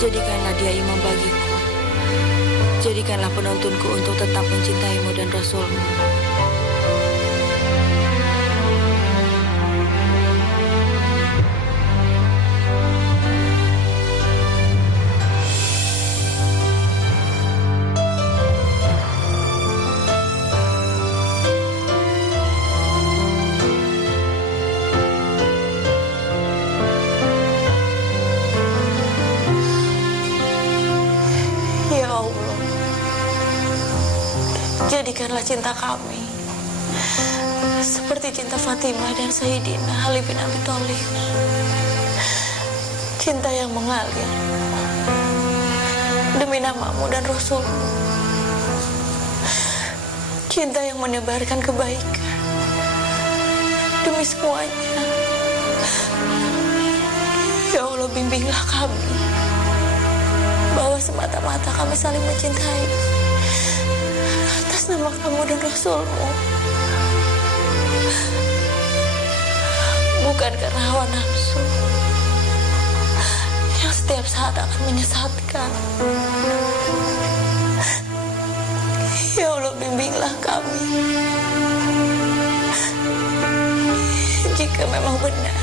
Jadikanlah dia imam bagiku. Jadikanlah penuntunku untuk tetap mencintaimu dan Rasulmu. Jadikanlah cinta kami seperti cinta Fatimah dan Sayyidina Ali bin Abi Thalib. Cinta yang mengalir demi namamu dan Rasulmu. Cinta yang menebarkan kebaikan demi semuanya. Ya Allah, bimbinglah kami bahwa semata-mata kami saling mencintai atas nama kamu dan Rasulmu, bukan karena hawa nafsu yang setiap saat akan menyesatkan. Ya Allah, bimbinglah kami jika memang benar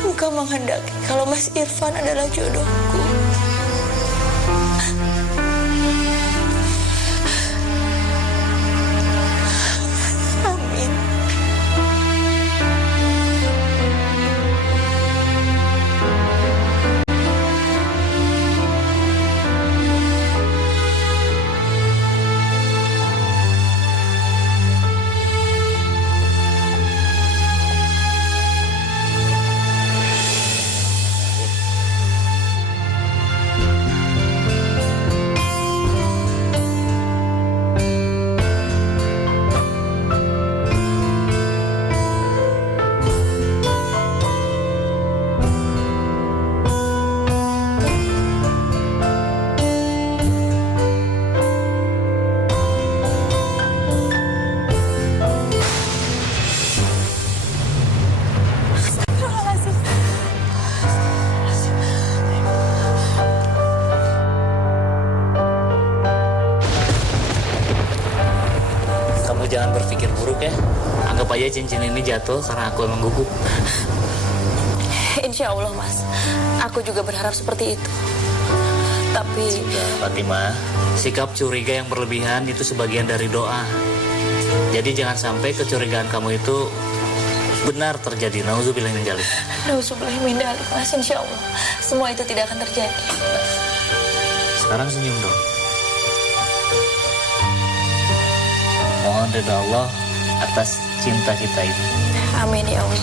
Engkau menghendaki kalau Mas Irfan adalah jodohku. Jangan berpikir buruk ya. Anggap aja cincin ini jatuh karena aku emang gugup. Insya Allah, Mas. Aku juga berharap seperti itu. Tapi... Fatimah, sikap curiga yang berlebihan itu sebagian dari doa. Jadi jangan sampai kecurigaan kamu itu benar terjadi. Nauzubillah min dzalik. Nauzubillah min dzalik, Mas. Insya Allah semua itu tidak akan terjadi. Sekarang senyum dong. Mohon ridha Allah atas cinta kita ini. Amin ya Allah.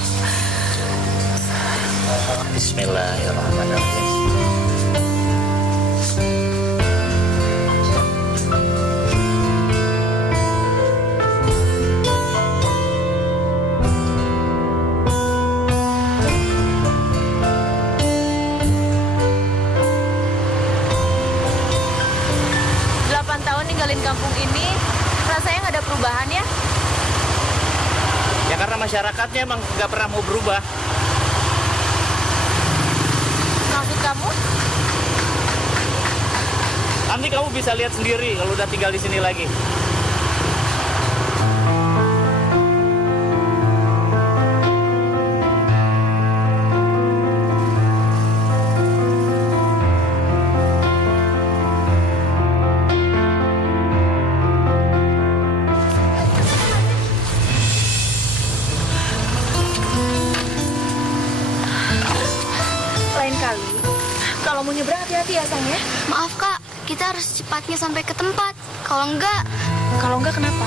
Bismillahirrahmanirrahim. Ninggalin kampung ini, rasanya nggak ada perubahan ya? Ya karena masyarakatnya emang nggak pernah mau berubah. Maksud kamu? Nanti kamu bisa lihat sendiri kalau udah tinggal di sini lagi. Kalau mau nyebrang hati-hati ya, Sang ya. Maaf Kak, kita harus cepatnya sampai ke tempat. Kalau enggak kenapa?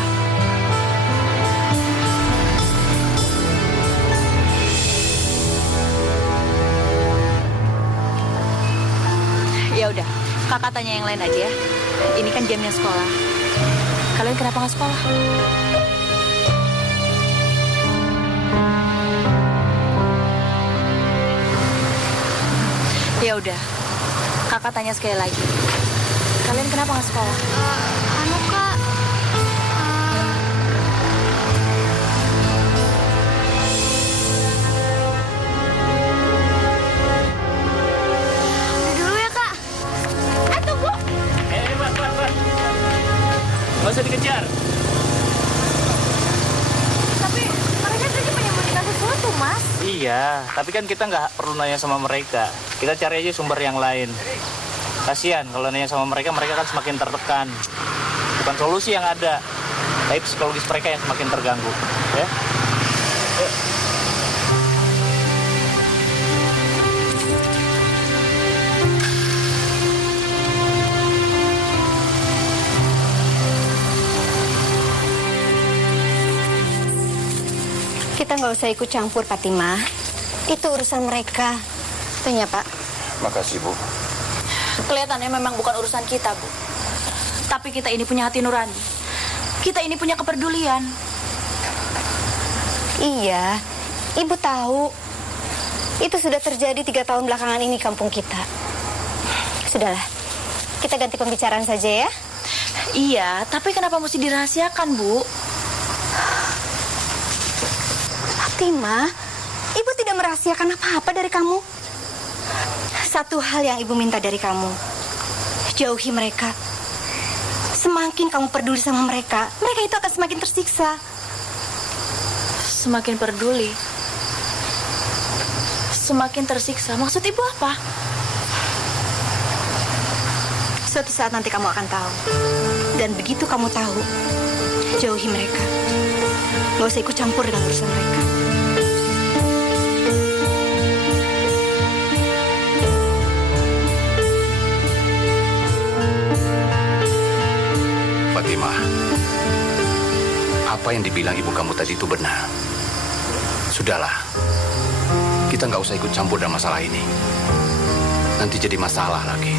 Ya udah, Kakak tanya yang lain aja ya. Ini kan jamnya sekolah. Kalian kenapa nggak sekolah? Ya udah, Kakak tanya sekali lagi. Kalian kenapa nggak sekolah? Kak. Nggak usah dikejar. Tapi mereka tadi menyembunyikan sesuatu, Mas. Iya, tapi kan kita nggak perlu nanya sama mereka. Kita cari aja sumber yang lain. Kasihan kalau nanya sama mereka, mereka kan semakin tertekan. Bukan solusi yang ada, tapi psikologis mereka yang semakin terganggu. Ya. Kita nggak usah ikut campur, Fatimah. Itu urusan mereka. Tanya, Pak. Makasih, Bu. Kelihatannya memang bukan urusan kita, Bu. Tapi kita ini punya hati nurani. Kita ini punya kepedulian. Iya, Ibu tahu. Itu sudah terjadi 3 tahun belakangan ini di kampung kita. Sudahlah, kita ganti pembicaraan saja ya. Iya, tapi kenapa mesti dirahasiakan, Bu? Fatimah, Ibu tidak merahasiakan apa-apa dari kamu. Satu hal yang Ibu minta dari kamu, jauhi mereka. Semakin kamu peduli sama mereka, mereka itu akan semakin tersiksa. Semakin peduli, semakin tersiksa. Maksud Ibu apa? Suatu saat nanti kamu akan tahu. Dan begitu kamu tahu, jauhi mereka. Gak usah ikut campur dengan urusan mereka. Fatimah, apa yang dibilang ibu kamu tadi itu benar. Sudahlah, kita nggak usah ikut campur dalam masalah ini. Nanti jadi masalah lagi.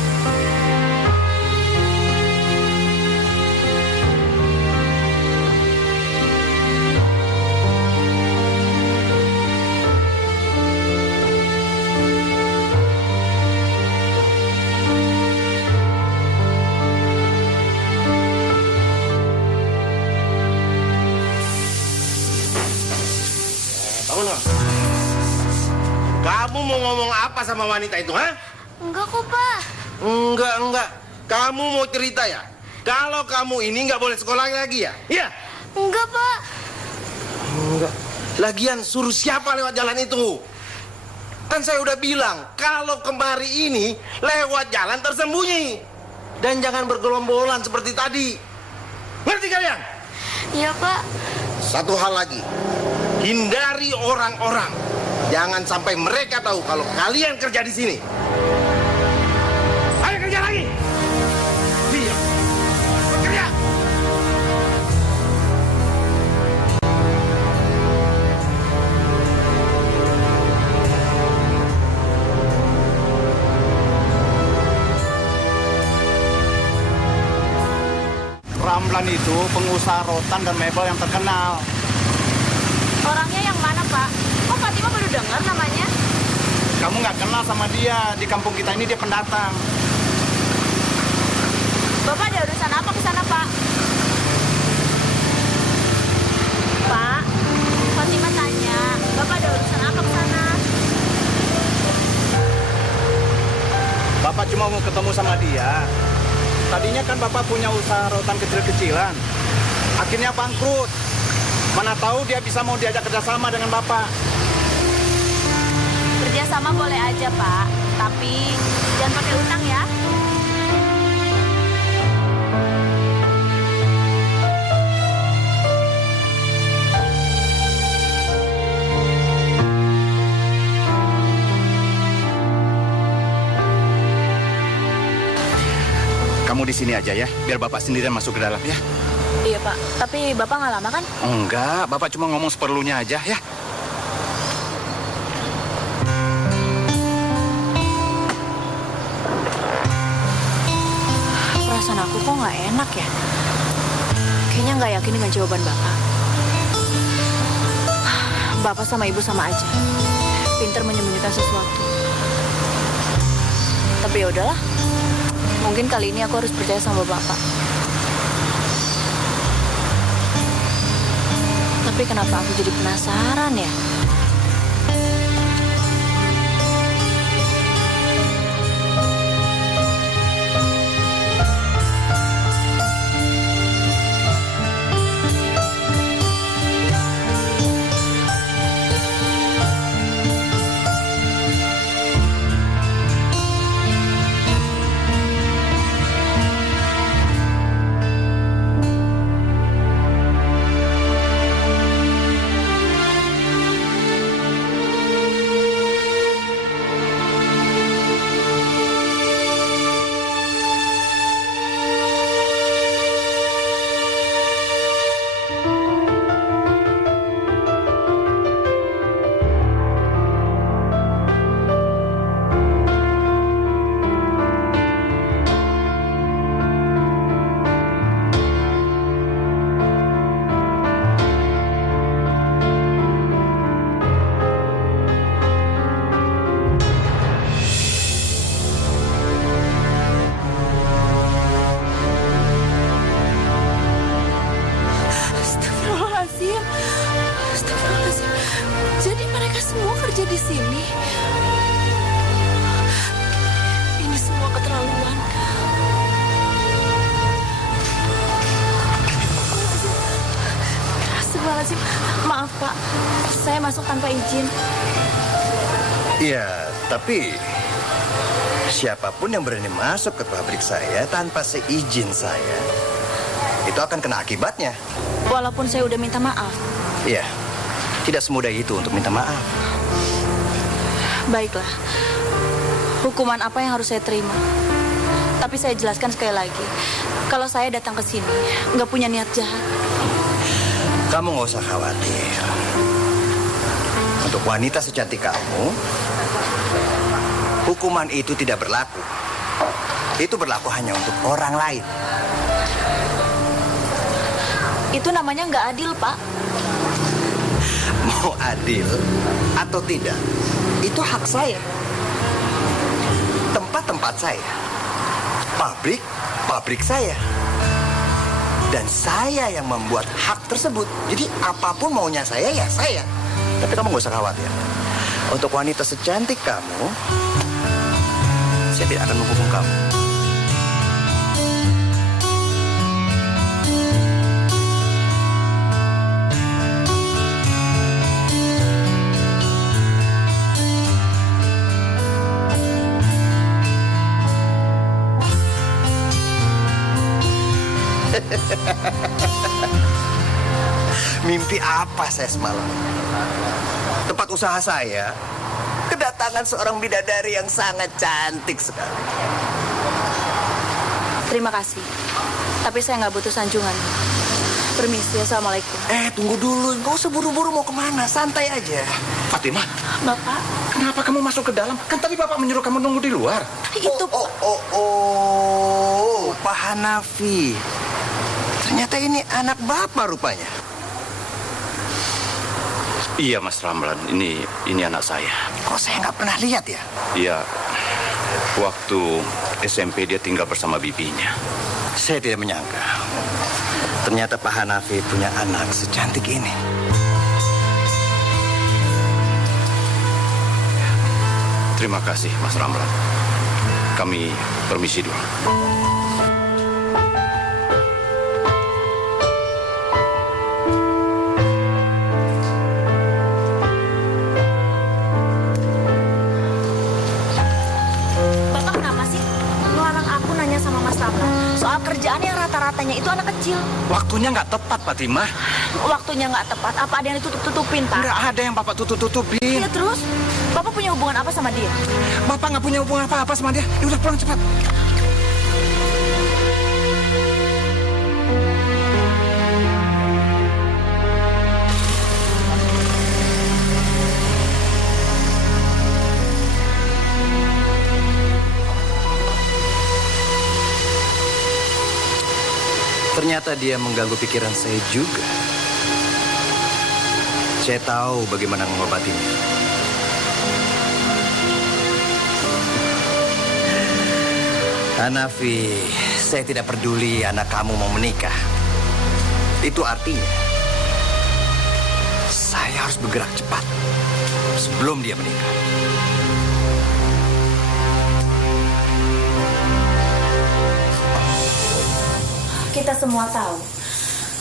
Kamu mau ngomong apa sama wanita itu, ha? Enggak kok, Pak. Enggak. Kamu mau cerita ya? Kalau kamu ini nggak boleh sekolah lagi ya? Iya? Enggak, Pak. Enggak. Lagian suruh siapa lewat jalan itu? Kan saya udah bilang, kalau kemari ini lewat jalan tersembunyi. Dan jangan bergelombolan seperti tadi. Ngerti kalian? Iya, Pak. Satu hal lagi. Hindari orang-orang. Jangan sampai mereka tahu kalau kalian kerja di sini. Ayo kerja lagi. Iya. Bekerja. Ramlan itu pengusaha rotan dan mebel yang terkenal. Orangnya yang mana, Pak? Kok Fatimah baru dengar namanya? Kamu nggak kenal sama dia. Di kampung kita ini dia pendatang. Bapak ada urusan apa ke sana, Pak? Pak, Fatimah tanya, Bapak ada urusan apa ke sana? Bapak cuma mau ketemu sama dia. Tadinya kan Bapak punya usaha rotan kecil-kecilan. Akhirnya bangkrut. Mana tahu dia bisa mau diajak kerjasama dengan Bapak. Kerjasama boleh aja, Pak. Tapi jangan pakai utang ya. Kamu di sini aja ya, biar Bapak sendirian masuk ke dalam ya. Iya, Pak. Tapi Bapak nggak lama kan? Enggak, Bapak cuma ngomong seperlunya aja ya. Perasaan aku kok nggak enak ya. Kayaknya nggak yakin dengan jawaban Bapak. Bapak sama Ibu sama aja. Pinter menyembunyikan sesuatu. Tapi ya udahlah. Mungkin kali ini aku harus percaya sama Bapak. Tapi kenapa aku jadi penasaran ya? masuk tanpa izin. Iya, tapi siapapun yang berani masuk ke pabrik saya tanpa seizin saya, itu akan kena akibatnya. Walaupun saya udah minta maaf. Iya, tidak semudah itu untuk minta maaf. Baiklah. Hukuman apa yang harus saya terima? Tapi saya jelaskan sekali lagi. Kalau saya datang ke sini, nggak punya niat jahat. Kamu nggak usah khawatir. Untuk wanita secantik kamu, hukuman itu tidak berlaku. Itu berlaku hanya untuk orang lain. Itu namanya nggak adil, Pak. Mau adil atau tidak, itu hak saya. Tempat-tempat saya. Pabrik saya. Dan saya yang membuat hak tersebut. Jadi apapun maunya saya, ya saya. Tapi kamu nggak usah khawatir. Untuk wanita secantik kamu, saya tidak akan menghukum kamu. Mimpi apa saya semalam? Tempat usaha saya kedatangan seorang bidadari yang sangat cantik sekali. Terima kasih. Tapi saya nggak butuh sanjungan. Permisi, assalamualaikum. Tunggu dulu, nggak usah buru-buru mau kemana, santai aja. Fatimah, Bapak, kenapa kamu masuk ke dalam? Kan tadi Bapak menyuruh kamu nunggu di luar. itu Pak Hanafi. Ternyata ini anak Bapak rupanya. Iya, Mas Ramlan, ini anak saya. Kok saya nggak pernah lihat ya? Iya, waktu SMP dia tinggal bersama bibinya. Saya tidak menyangka. Ternyata Pak Hanafi punya anak secantik ini. Terima kasih, Mas Ramlan. Kami permisi dulu. Bapak kenapa sih ngelarang aku nanya sama Mas Ramlan soal kerjaan yang rata-ratanya itu anak kecil? Waktunya nggak tepat, Fatimah. Waktunya nggak tepat, apa ada yang ditutup-tutupin, Pak? Nggak ada yang Bapak tutup-tutupin. Iya, terus? Bapak punya hubungan apa sama dia? Bapak nggak punya hubungan apa-apa sama dia. Ya udah pulang cepat. Ternyata dia mengganggu pikiran saya juga. Saya tahu bagaimana mengobatinya. Hanafi, saya tidak peduli anak kamu mau menikah. Itu artinya saya harus bergerak cepat sebelum dia menikah. Kita semua tahu,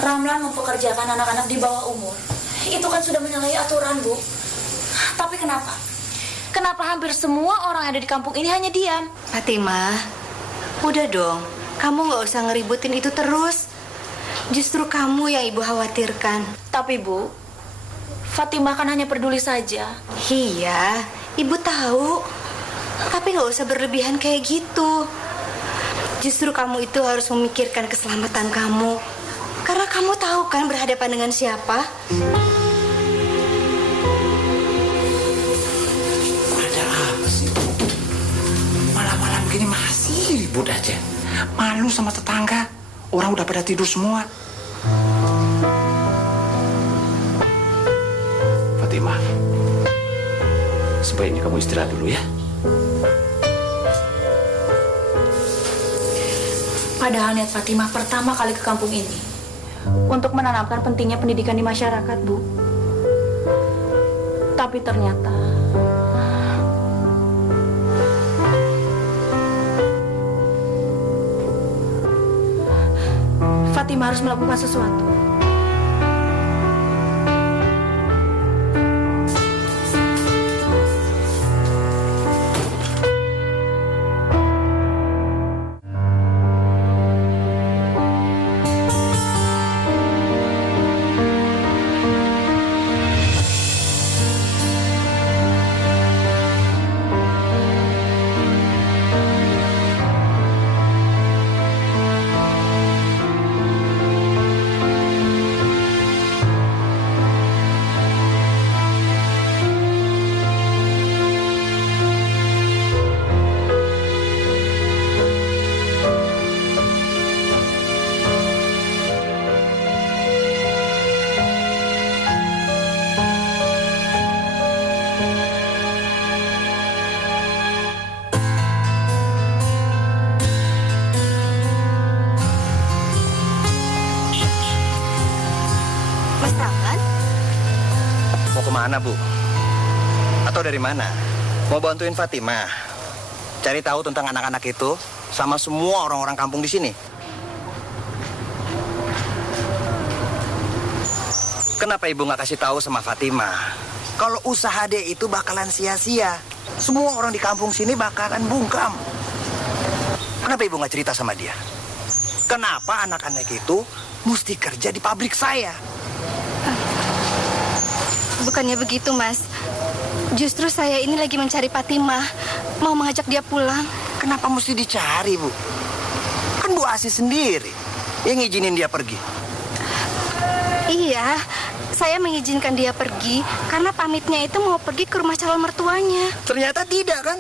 Ramlan mempekerjakan anak-anak di bawah umur. Itu kan sudah menyalahi aturan, Bu. Tapi kenapa? Kenapa hampir semua orang yang ada di kampung ini hanya diam? Fatimah, udah dong. Kamu nggak usah ngeributin itu terus. Justru kamu yang ibu khawatirkan. Tapi, Bu, Fatimah kan hanya peduli saja. Iya, ibu tahu. Tapi nggak usah berlebihan kayak gitu. Justru kamu itu harus memikirkan keselamatan kamu. Karena kamu tahu kan berhadapan dengan siapa? Ada apa sih? Malam-malam gini masih ribut aja. Malu sama tetangga. Orang udah pada tidur semua. Fatimah, sebaiknya kamu istirahat dulu ya. Padahal niat Fatimah pertama kali ke kampung ini untuk menanamkan pentingnya pendidikan di masyarakat, Bu. Tapi ternyata Fatimah harus melakukan sesuatu. kemana, Bu? Atau dari mana? Mau bantuin Fatimah cari tahu tentang anak-anak itu sama semua orang-orang kampung di sini. Kenapa Ibu nggak kasih tahu sama Fatimah kalau usaha dia itu bakalan sia-sia? Semua orang di kampung sini bakalan bungkam. Kenapa Ibu nggak cerita sama dia? Kenapa anak-anak itu mesti kerja di pabrik saya? Bukannya begitu, Mas. Justru saya ini lagi mencari Fatimah, mau mengajak dia pulang. Kenapa mesti dicari, Bu? Kan Bu Asis sendiri yang ngizinin dia pergi. Iya, saya mengizinkan dia pergi karena pamitnya itu mau pergi ke rumah calon mertuanya. Ternyata tidak, kan?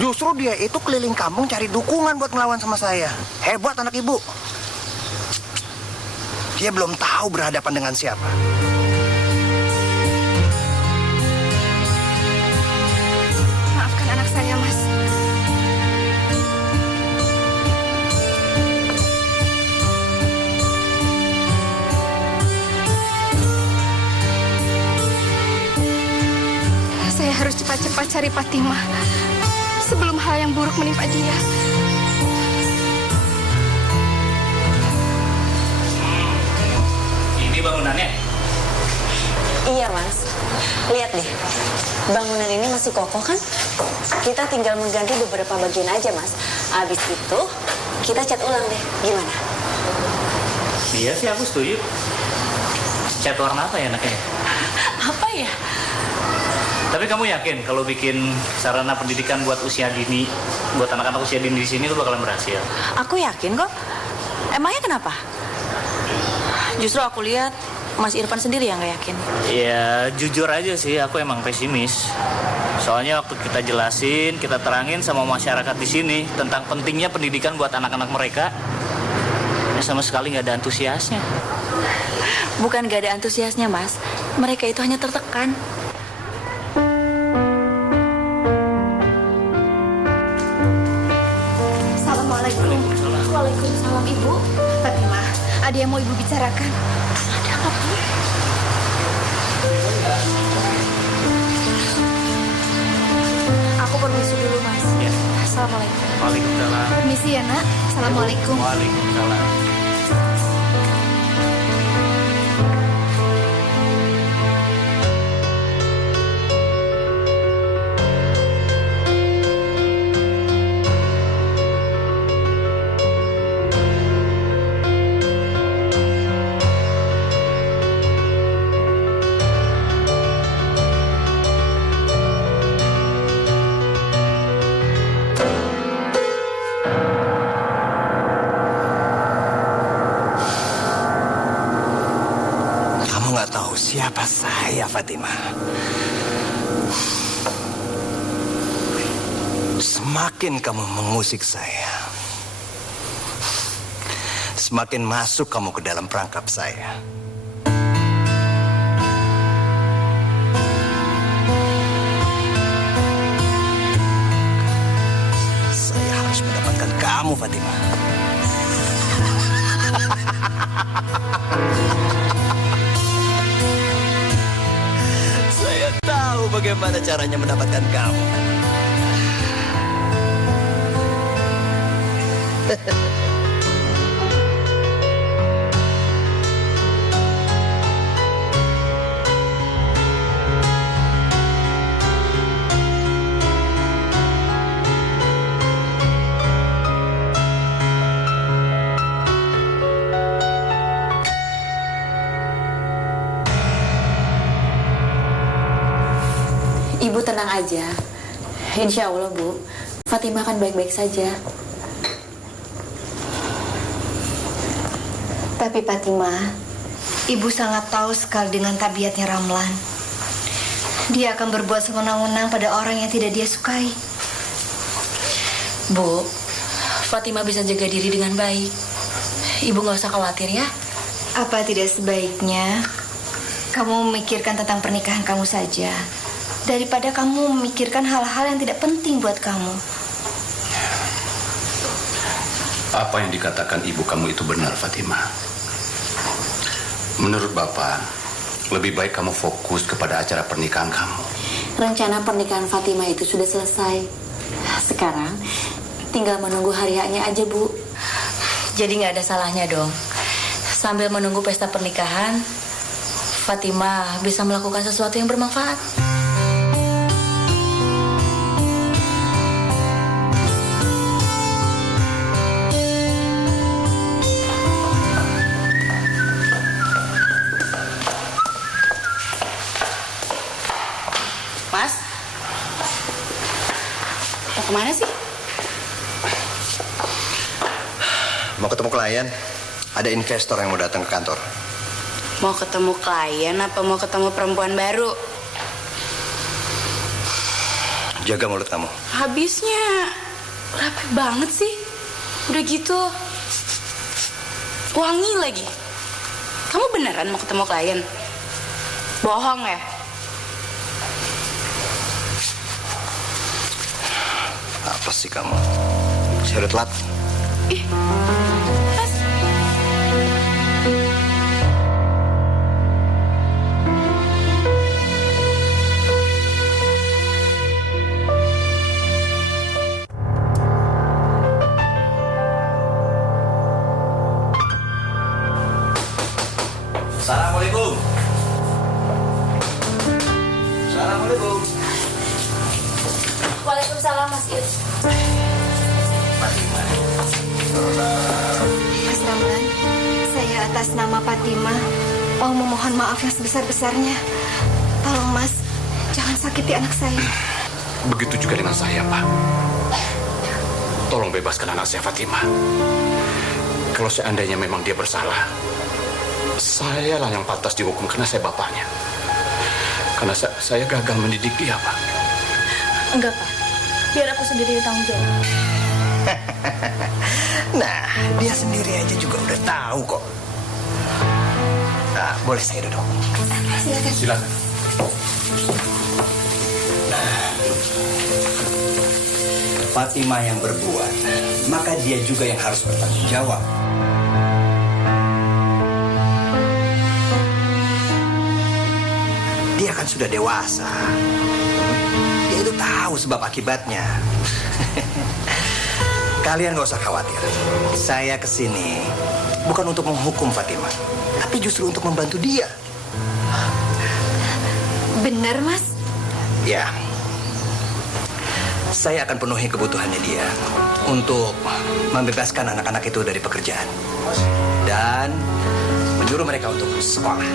Justru dia itu keliling kampung cari dukungan buat ngelawan sama saya. Hebat anak Ibu. Dia belum tahu berhadapan dengan siapa. Maafkan anak saya, Mas. Saya harus cepat-cepat cari Fatimah sebelum hal yang buruk menimpa dia. Ini bangunannya? Iya, Mas. Lihat deh, bangunan ini masih kokoh kan? Kita tinggal mengganti beberapa bagian aja, Mas. Habis itu, kita cat ulang deh. Gimana? Iya sih, aku setuju. Cat warna apa ya enaknya? Apa ya? Tapi kamu yakin kalau bikin sarana pendidikan buat usia dini, buat anak-anak usia dini di sini tuh bakalan berhasil? Aku yakin kok. Emangnya kenapa? Justru aku lihat Mas Irfan sendiri yang gak yakin. Ya jujur aja sih, aku emang pesimis. Soalnya waktu kita jelasin, kita terangin sama masyarakat di sini tentang pentingnya pendidikan buat anak-anak mereka, ya sama sekali nggak ada antusiasnya. Bukan gak ada antusiasnya, Mas. Mereka itu hanya tertekan. Assalamualaikum. Waalaikumsalam, Ibu. Fatimah, ada yang mau Ibu bicarakan. Ada apa, Bu? Aku permisi dulu, Mas. Ya. Assalamualaikum. Waalaikumsalam. Permisi ya, Nak. Assalamualaikum. Waalaikumsalam. Tahu siapa saya, Fatimah. Semakin kamu mengusik saya, semakin masuk kamu ke dalam perangkap saya. Saya harus mendapatkan kamu, Fatimah. Saya tahu bagaimana caranya mendapatkan kamu. Ibu tenang aja. Insya Allah, Bu. Fatimah akan baik-baik saja. Tapi Fatimah, Ibu sangat tahu sekali dengan tabiatnya Ramlan. Dia akan berbuat sewenang-wenang pada orang yang tidak dia sukai. Bu, Fatimah bisa jaga diri dengan baik. Ibu nggak usah khawatir ya. Apa tidak sebaiknya kamu memikirkan tentang pernikahan kamu saja, daripada kamu memikirkan hal-hal yang tidak penting buat kamu? Apa yang dikatakan ibu kamu itu benar, Fatimah. Menurut Bapak, lebih baik kamu fokus kepada acara pernikahan kamu. Rencana pernikahan Fatima itu sudah selesai. Sekarang tinggal menunggu hari haknya aja, Bu. Jadi nggak ada salahnya dong. Sambil menunggu pesta pernikahan, Fatima bisa melakukan sesuatu yang bermanfaat. Mas, mau kemana sih? Mau ketemu klien. Ada investor yang mau datang ke kantor. Mau ketemu klien apa mau ketemu perempuan baru? Jaga mulut kamu. Habisnya rapi banget sih. Udah gitu wangi lagi. Kamu beneran mau ketemu klien? Bohong ya? Apa sih kamu? Saya udah telat. Ih, Mas. Assalamualaikum. Assalamualaikum. Waalaikumsalam, Mas Yus. Mas Ramlan, saya atas nama Fatima mau memohon maaf yang sebesar-besarnya. Tolong Mas, jangan sakiti anak saya. Begitu juga dengan saya, Pak. Tolong bebaskan anak saya, Fatima. Kalau seandainya memang dia bersalah, sayalah yang pantas dihukum karena saya bapaknya. Karena saya gagal mendidik dia, Pak. Enggak, Pak. Biar aku sendiri yang tanggung jawab. Nah, dia sendiri aja juga udah tahu kok. Nah, boleh saya duduk? Silakan. Silakan. Fatima yang berbuat, maka dia juga yang harus bertanggung jawab. Dia kan sudah dewasa. Dia itu tahu sebab akibatnya. Kalian gak usah khawatir. Saya kesini bukan untuk menghukum Fatima, tapi justru untuk membantu dia. Benar, Mas? Ya. Saya akan penuhi kebutuhannya dia untuk membebaskan anak-anak itu dari pekerjaan dan menyuruh mereka untuk sekolah.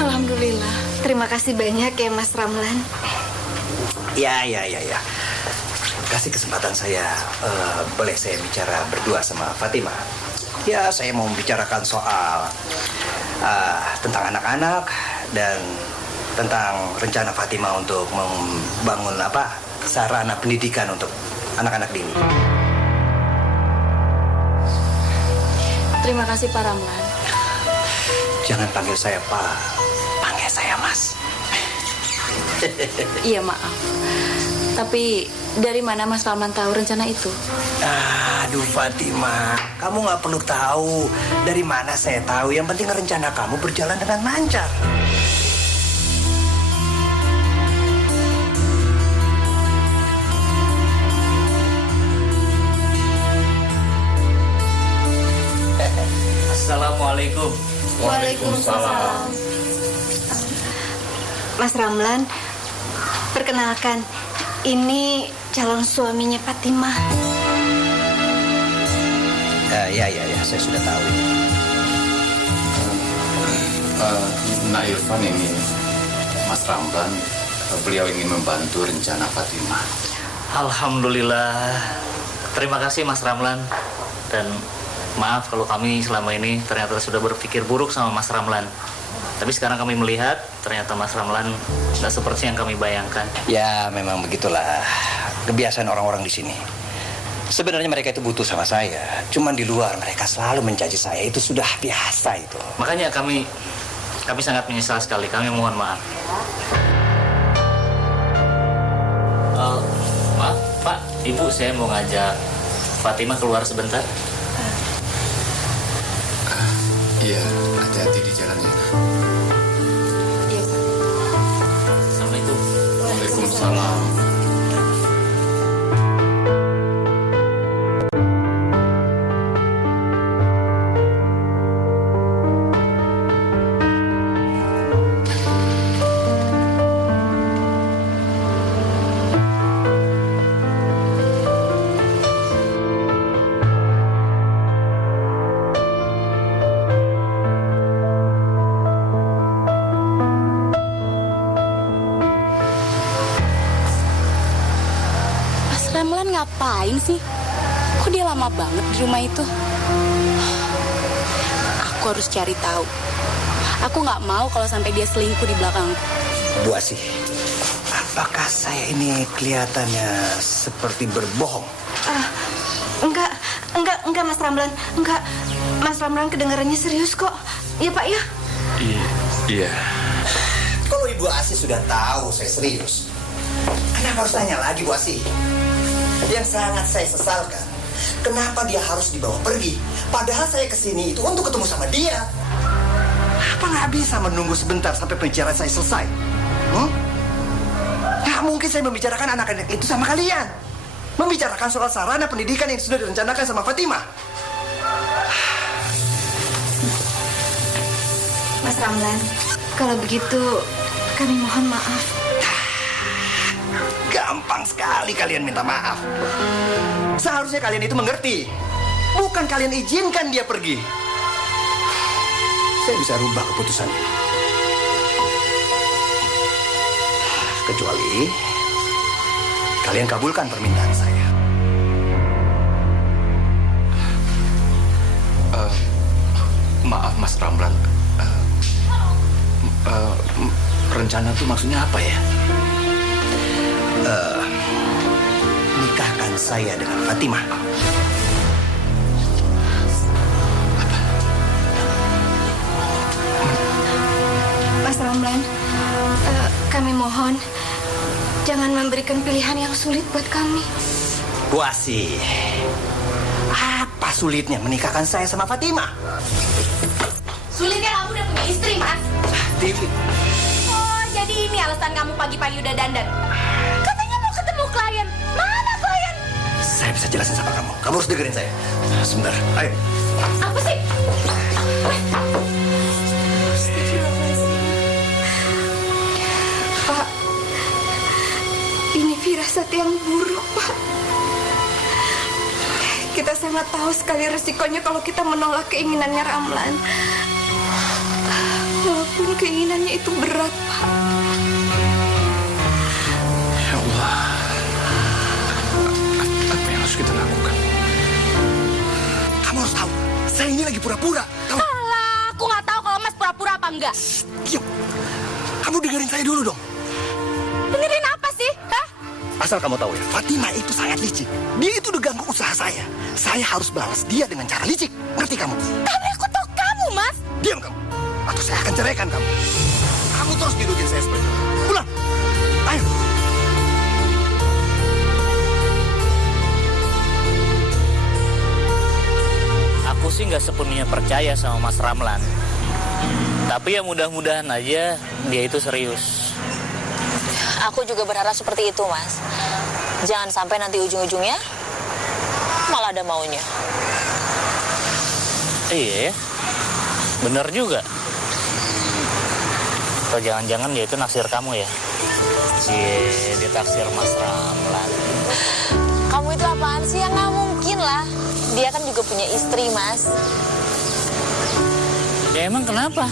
Alhamdulillah. Terima kasih banyak ya Mas Ramlan. Ya. Kasih kesempatan saya, boleh saya bicara berdua sama Fatima? Ya, saya mau membicarakan soal tentang anak-anak dan tentang rencana Fatima untuk membangun sarana pendidikan untuk anak-anak dini. Terima kasih, Pak Ramlan. Jangan panggil saya Pak, panggil saya Mas. Iya, maaf. Tapi dari mana Mas Ramlan tahu rencana itu? Aduh Fatima, kamu nggak perlu tahu dari mana saya tahu. Yang penting rencana kamu berjalan dengan lancar. Assalamualaikum. Waalaikumsalam. Mas Ramlan, perkenalkan, ini calon suaminya Fatima. Ya, saya sudah tahu. Nak Irfan ini, Mas Ramlan, beliau ingin membantu rencana Fatima. Alhamdulillah. Terima kasih Mas Ramlan. Dan maaf kalau kami selama ini ternyata sudah berpikir buruk sama Mas Ramlan. Tapi sekarang kami melihat ternyata Mas Ramlan nggak seperti yang kami bayangkan. Ya, memang begitulah kebiasaan orang-orang di sini. Sebenarnya mereka itu butuh sama saya. Cuman di luar mereka selalu mencaci saya. Itu sudah biasa itu. Makanya kami sangat menyesal sekali. Kami mohon maaf. Maaf Pak, Ibu, saya mau ngajak Fatima keluar sebentar. Iya, hati-hati di jalannya. Iya. Assalamualaikum. Waalaikumsalam. Mas Ramlan ngapain sih? Kok dia lama banget di rumah itu? Aku harus cari tahu. Aku nggak mau kalau sampai dia selingkuh di belakangku. Bu Asih, apakah saya ini kelihatannya seperti berbohong? Enggak Mas Ramlan. Enggak. Mas Ramlan kedengarannya serius kok. Ya Pak ya? Iya. Kalau Ibu Asih sudah tahu saya serius, kenapa harus tanya lagi Bu Asih? Yang sangat saya sesalkan, kenapa dia harus dibawa pergi? Padahal saya kesini itu untuk ketemu sama dia. Apa nggak bisa menunggu sebentar sampai pembicaraan saya selesai? Nggak mungkin saya membicarakan anak-anak itu sama kalian. Membicarakan soal sarana pendidikan yang sudah direncanakan sama Fatima. Mas Ramlan, kalau begitu kami mohon maaf. Gampang sekali kalian minta maaf. Seharusnya kalian itu mengerti. Bukan kalian izinkan dia pergi. Saya bisa rubah keputusan ini. Kecuali kalian kabulkan permintaan saya. Maaf Mas Ramlan. Rencana itu maksudnya apa ya? Nikahkan saya dengan Fatima. Mas Ramlan, kami mohon jangan memberikan pilihan yang sulit buat kami. Bu Asih, apa sulitnya menikahkan saya sama Fatima? Sulitnya kamu udah punya istri, Mas. Dewi. Oh, jadi ini alasan kamu pagi-pagi udah dandan. Katanya mau ketemu klien. Mana klien? Saya bisa jelasin sama kamu. Kamu harus dengerin saya. Sebentar, ayo. Apa sih? Pak, ini firasat yang buruk, Pak. Kita sangat tahu sekali resikonya kalau kita menolak keinginannya Ramlan. Walaupun keinginannya itu berat, Pak. Ya Allah. Apa yang harus kita lakukan? Kamu harus tahu, saya ini lagi pura-pura. Tahu? Alah, aku nggak tahu kalau Mas pura-pura apa enggak. Diam. Kamu dengerin saya dulu dong. Dengerin apa sih? Hah? Asal kamu tahu ya, Fatima itu sangat licik. Dia itu udah ganggu usaha saya. Saya harus balas dia dengan cara licik. Ngerti kamu? Tapi aku tahu kamu, Mas. Diam kamu. Atau saya akan ceraikan kamu. Kamu terus nyudutin saya seperti itu. Pulang. Ayo. Aku sih nggak sepenuhnya percaya sama Mas Ramlan. Tapi ya mudah-mudahan aja dia itu serius. Aku juga berharap seperti itu, Mas. Jangan sampai nanti ujung-ujungnya malah ada maunya. Iya, bener juga. Atau jangan-jangan dia itu naksir kamu ya? Cie, ditaksir Mas Ramlan. Kamu itu apaan sih? Yang nggak mungkin lah. Dia kan juga punya istri, Mas. Ya emang kenapa?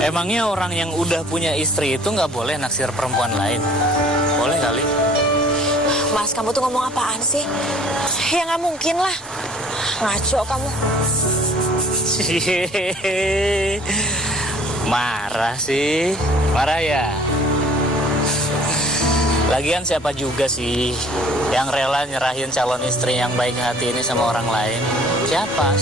Emangnya orang yang udah punya istri itu nggak boleh naksir perempuan lain? Boleh kali. Mas, kamu tuh ngomong apaan sih? Ya nggak mungkin lah. Ngaco kamu. Marah sih. Marah ya? Lagian siapa juga sih yang rela nyerahin calon istri yang baik hati ini sama orang lain? Siapa?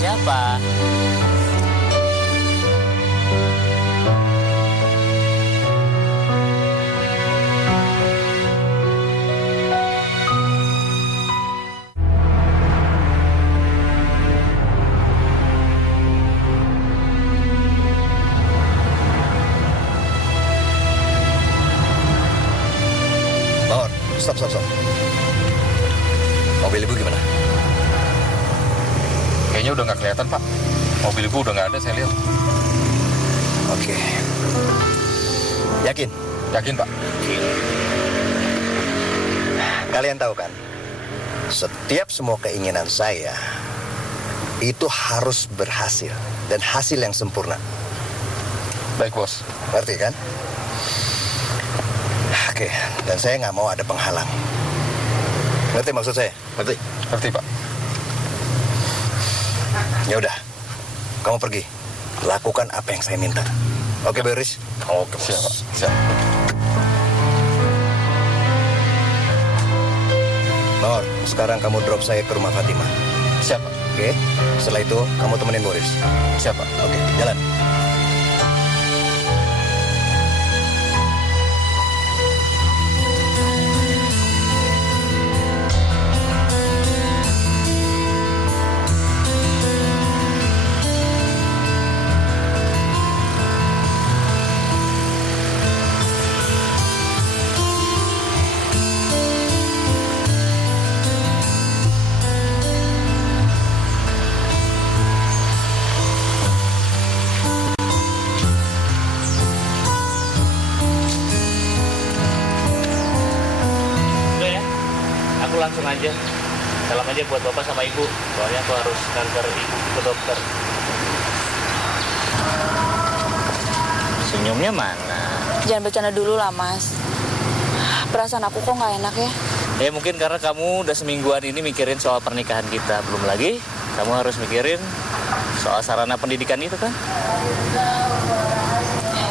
Stop. Mobil ibu gimana? Kayaknya udah nggak kelihatan, Pak. Mobil ibu udah nggak ada, saya lihat. Oke. Yakin? Yakin, Pak. Kalian tahu kan, setiap semua keinginan saya itu harus berhasil dan hasil yang sempurna. Baik, Bos. Ngerti kan? Oke, dan saya nggak mau ada penghalang. Ngerti maksud saya? Ngerti? Ngerti, Pak. Ya udah, kamu pergi. Lakukan apa yang saya minta. Oke, Beris? Oke, Bos. Siap. Nor, sekarang kamu drop saya ke rumah Fatima. Siap, Pak. Oke, setelah itu kamu temenin Boris. Siap, Pak. Oke, jalan. Langsung aja, salam aja buat bapak sama ibu. Soalnya aku harus nganter ibu ke dokter. Senyumnya mana? Jangan bercanda dulu lah, Mas. Perasaan aku kok nggak enak ya. Ya mungkin karena kamu udah semingguan ini mikirin soal pernikahan kita. Belum lagi kamu harus mikirin soal sarana pendidikan itu kan?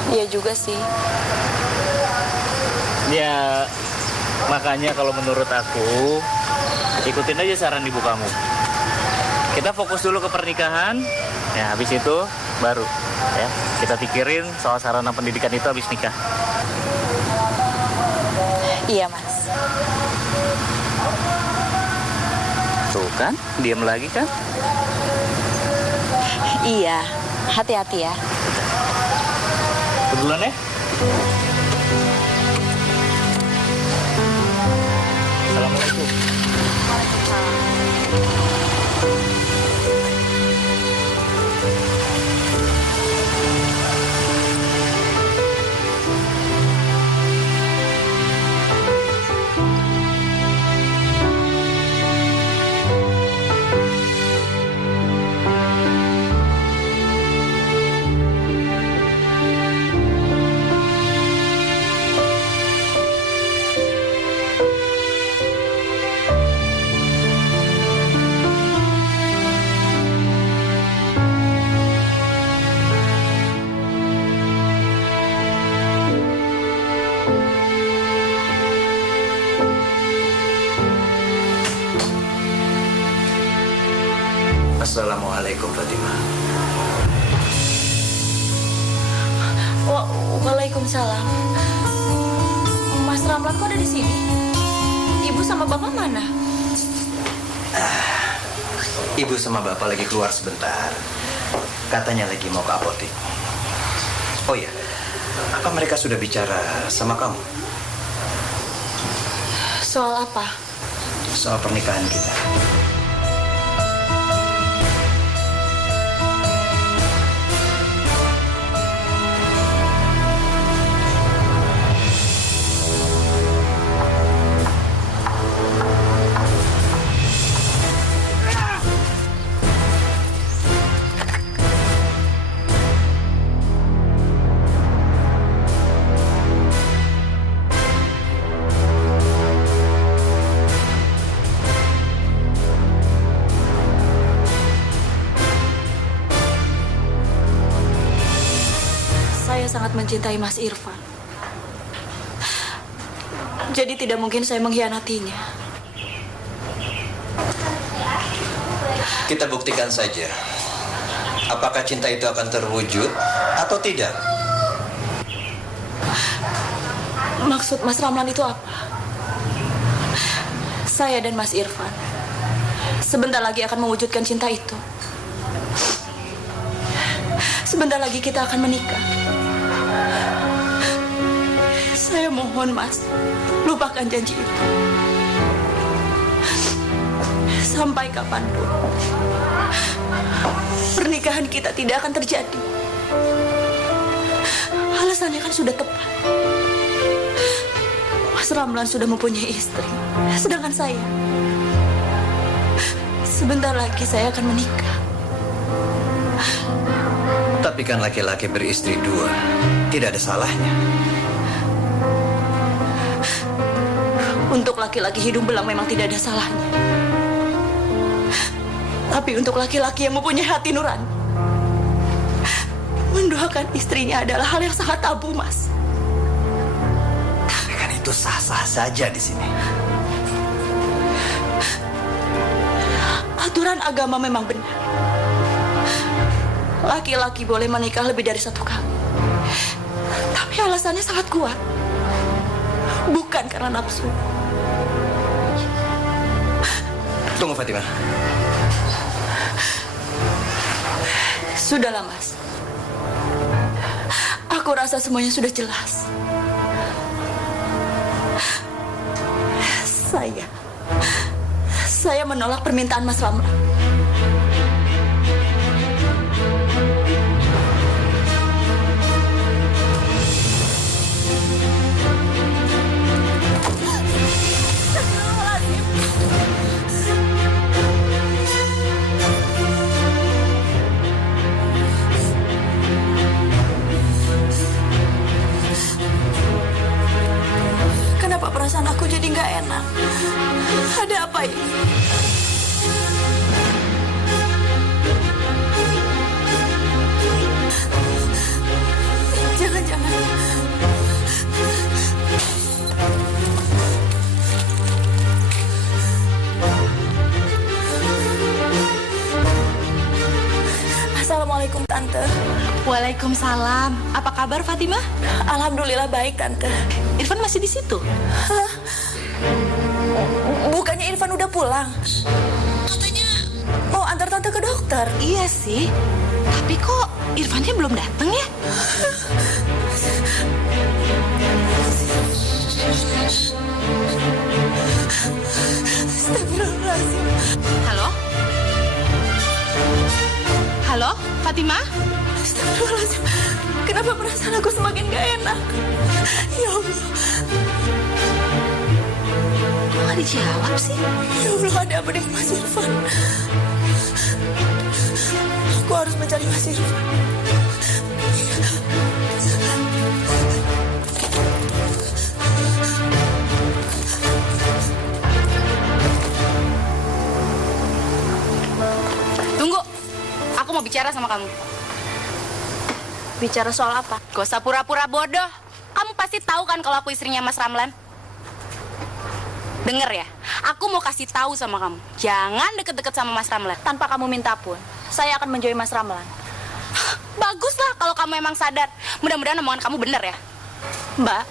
Iya juga sih. Ya makanya kalau menurut aku, ikutin aja saran ibu kamu. Kita fokus dulu ke pernikahan, ya habis itu baru ya kita pikirin soal sarana pendidikan itu habis nikah. Iya, Mas. Tuh kan, diam lagi kan? Iya, hati-hati ya. Duluan ya. Assalamualaikum. Assalamualaikum, Fatimah. Waalaikumsalam. Mas Ramlan kok ada di sini? Ibu sama bapak mana? Ibu sama bapak lagi keluar sebentar. Katanya lagi mau ke apotek. Oh iya, apa mereka sudah bicara sama kamu? Soal apa? Soal pernikahan kita. Saya sangat mencintai Mas Irfan. Jadi tidak mungkin saya mengkhianatinya. Kita buktikan saja. Apakah cinta itu akan terwujud atau tidak? Maksud Mas Ramlan itu apa? Saya dan Mas Irfan sebentar lagi akan mewujudkan cinta itu. Sebentar lagi kita akan menikah. Saya mohon Mohon Mas, lupakan janji itu. Sampai kapanpun, pernikahan kita tidak akan terjadi. Alasannya kan sudah tepat. Mas Ramlan sudah mempunyai istri, sedangkan saya, sebentar lagi saya akan menikah. Tapi kan laki-laki beristri dua tidak ada salahnya. Untuk laki-laki hidung belang memang tidak ada salahnya. Tapi untuk laki-laki yang mempunyai hati nurani, mendoakan istrinya adalah hal yang sangat tabu, Mas. Tapi kan itu sah-sah saja di sini. Aturan agama memang benar. Laki-laki boleh menikah lebih dari satu kali. Tapi alasannya sangat kuat. Bukan karena nafsu. Tunggu, Fatimah. Sudahlah, Mas. Aku rasa semuanya sudah jelas. Saya menolak permintaan Mas Ramlan. Kenapa perasaan aku jadi nggak enak? Ada apa ini? Jangan-jangan. Assalamualaikum, Tante. Waalaikumsalam. Apa kabar, Fatimah? Alhamdulillah baik, Tante. Irfan masih di situ? Hah? Bukannya Irfan udah pulang? Katanya mau antar Tante ke dokter. Iya sih. Tapi kok Irfannya belum datang ya? Astagfirullahaladzim. Halo? Halo, Fatimah? Astagfirullahaladzim. Kenapa perasaan aku semakin gak enak? Ya Allah. Kok gak dijawab sih? Ya Allah, ada apa dengan Mas Irfan? Aku harus mencari Mas Irfan. Tunggu, aku mau bicara sama kamu. Bicara soal apa? Gak usah pura-pura bodoh. Kamu pasti tahu kan kalau aku istrinya Mas Ramlan? Dengar ya, aku mau kasih tahu sama kamu. Jangan deket-deket sama Mas Ramlan. Tanpa kamu minta pun, saya akan menjauhi Mas Ramlan. Baguslah kalau kamu emang sadar. Mudah-mudahan omongan kamu benar ya. Mbak,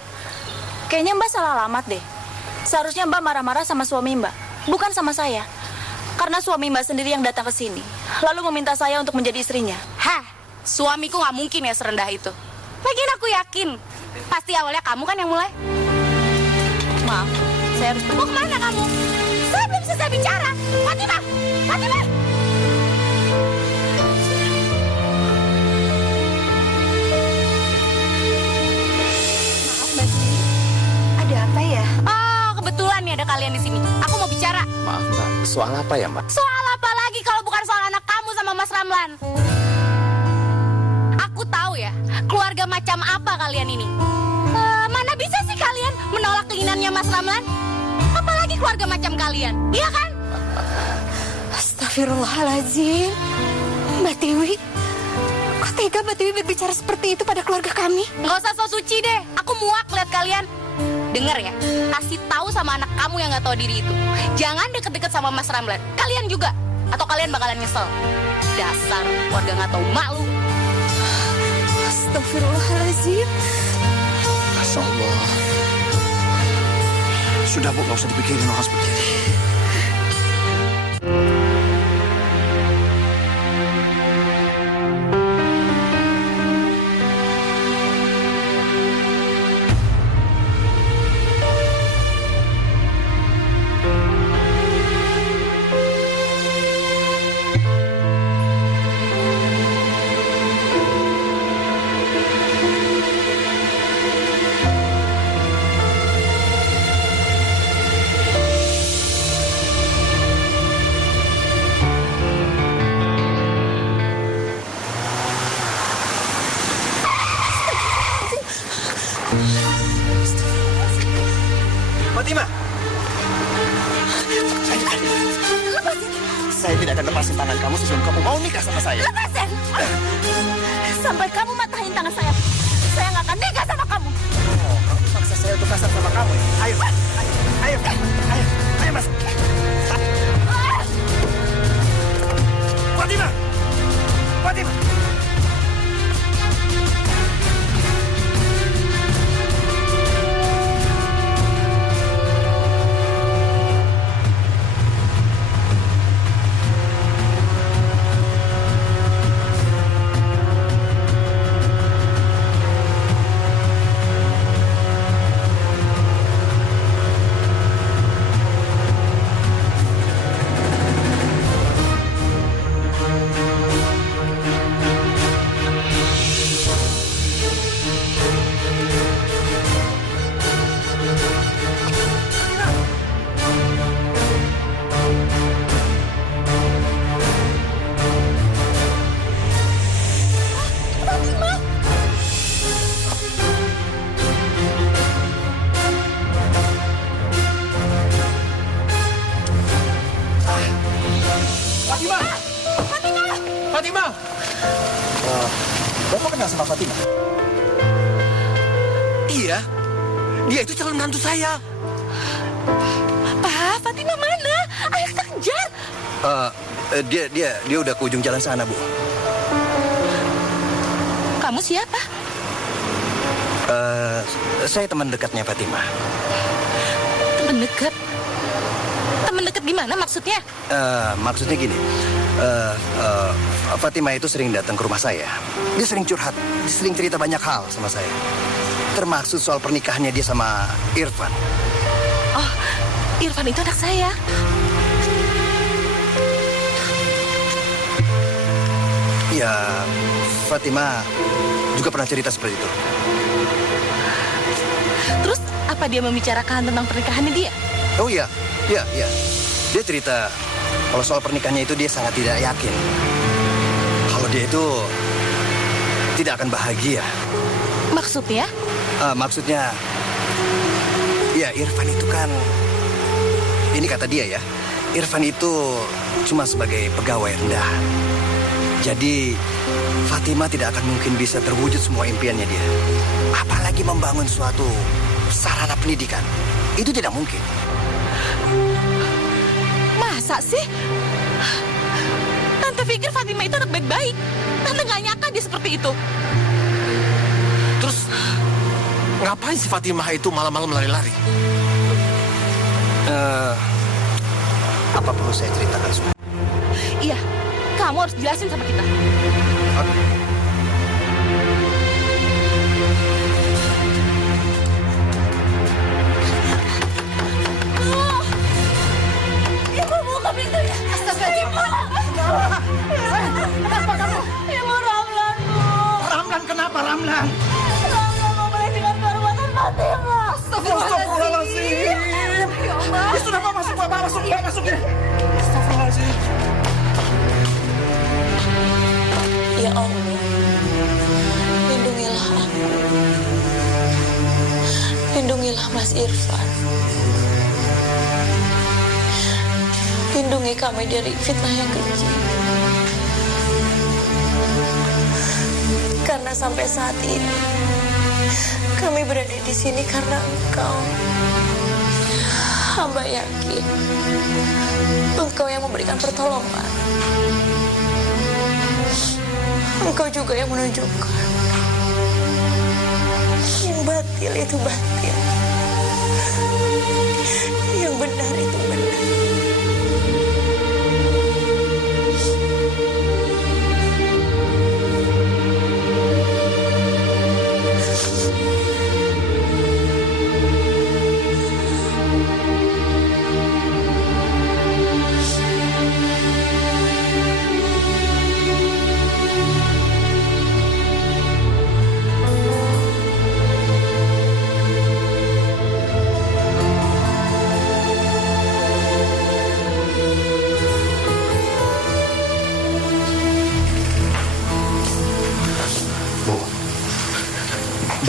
kayaknya Mbak salah alamat deh. Seharusnya Mbak marah-marah sama suami Mbak, bukan sama saya. Karena suami Mbak sendiri yang datang ke sini, lalu meminta saya untuk menjadi istrinya. Hah, suamiku nggak mungkin ya serendah itu. Lagian aku yakin, pasti awalnya kamu kan yang mulai. Maaf, saya harus... Mau kemana kamu? Saya belum selesai bicara. Fatimah! Fatimah! Maaf, Mbak Sri. Ada apa ya? Oh, kebetulan nih ada kalian di sini. Aku mau bicara. Maaf, Mbak. Soal apa ya, Mbak? Soal apa lagi kalau bukan soal anak kamu sama Mas Ramlan? Aku tahu ya, keluarga macam apa kalian ini. Mana bisa sih kalian menolak keinginannya Mas Ramlan? Apalagi keluarga macam kalian, iya kan? Astagfirullahaladzim. Mbak Tiwi, kok tega Mbak Tiwi berbicara seperti itu pada keluarga kami? Nggak usah so suci deh, aku muak lihat kalian. Dengar ya, kasih tahu sama anak kamu yang nggak tahu diri itu. Jangan deket-deket sama Mas Ramlan. Kalian juga, atau kalian bakalan nyesel. Dasar warga nggak tahu malu. Astagfirullahaladzim. Masya Allah. Sudah, Bu, nggak usah dipikirin orang seperti ini. Fatima! Lepasin! Saya tidak akan lepasin tangan kamu sebelum kamu mau nikah sama saya. Lepasin! Sampai kamu matahin tangan saya nggak akan nikah sama kamu. Oh, kamu paksa saya untuk kasar sama kamu ya? Ayo, ayo masuk. Fatima! Fatima! Bapak kenal sama Fatima? Iya, dia itu calon menantu saya. Pak, Fatima mana? Ayo kita kejar. Dia udah ke ujung jalan sana, Bu. Kamu siapa? Saya teman dekatnya Fatima. Teman dekat? Teman dekat gimana maksudnya? Maksudnya gini, Fatima itu sering datang ke rumah saya. Dia sering curhat, dia sering cerita banyak hal sama saya. Termasuk soal pernikahannya dia sama Irfan. Oh, Irfan itu anak saya. Ya, Fatima juga pernah cerita seperti itu. Terus apa dia membicarakan tentang pernikahannya dia? Oh iya. Dia cerita kalau soal pernikahannya itu dia sangat tidak yakin. Kalau dia itu tidak akan bahagia. Maksudnya? Maksudnya, ya Irfan itu kan, ini kata dia ya, Irfan itu cuma sebagai pegawai rendah. Jadi Fatima tidak akan mungkin bisa terwujud semua impiannya dia. Apalagi membangun suatu sarana pendidikan. Itu tidak mungkin. Masa sih? Tante pikir Fatima itu anak baik-baik. Tante nggak nyangka dia seperti itu. Terus ngapain si Fatimah itu malam-malam lari-lari? Apa perlu saya ceritakan semua? Iya, kamu harus jelasin sama kita. Ibu buka pintunya. Astagfirullah. Kenapa kamu? Ibu Ramlan, Bu. Ramlan kenapa Ramlan? Ramlan mau melahirkan kehormatan Fatima. Astagfirullahaladzim. Ya Allah. Ya sudah, Pak, masuk ya. Astagfirullahaladzim. Ya Allah, lindungilah aku. Lindungilah Mas Irfan. Lindungi kami dari fitnah yang keji. Karena sampai saat ini, kami berada di sini karena Engkau. Hamba yakin, Engkau yang memberikan pertolongan. Engkau juga yang menunjukkan yang batil itu batil, yang benar itu benar.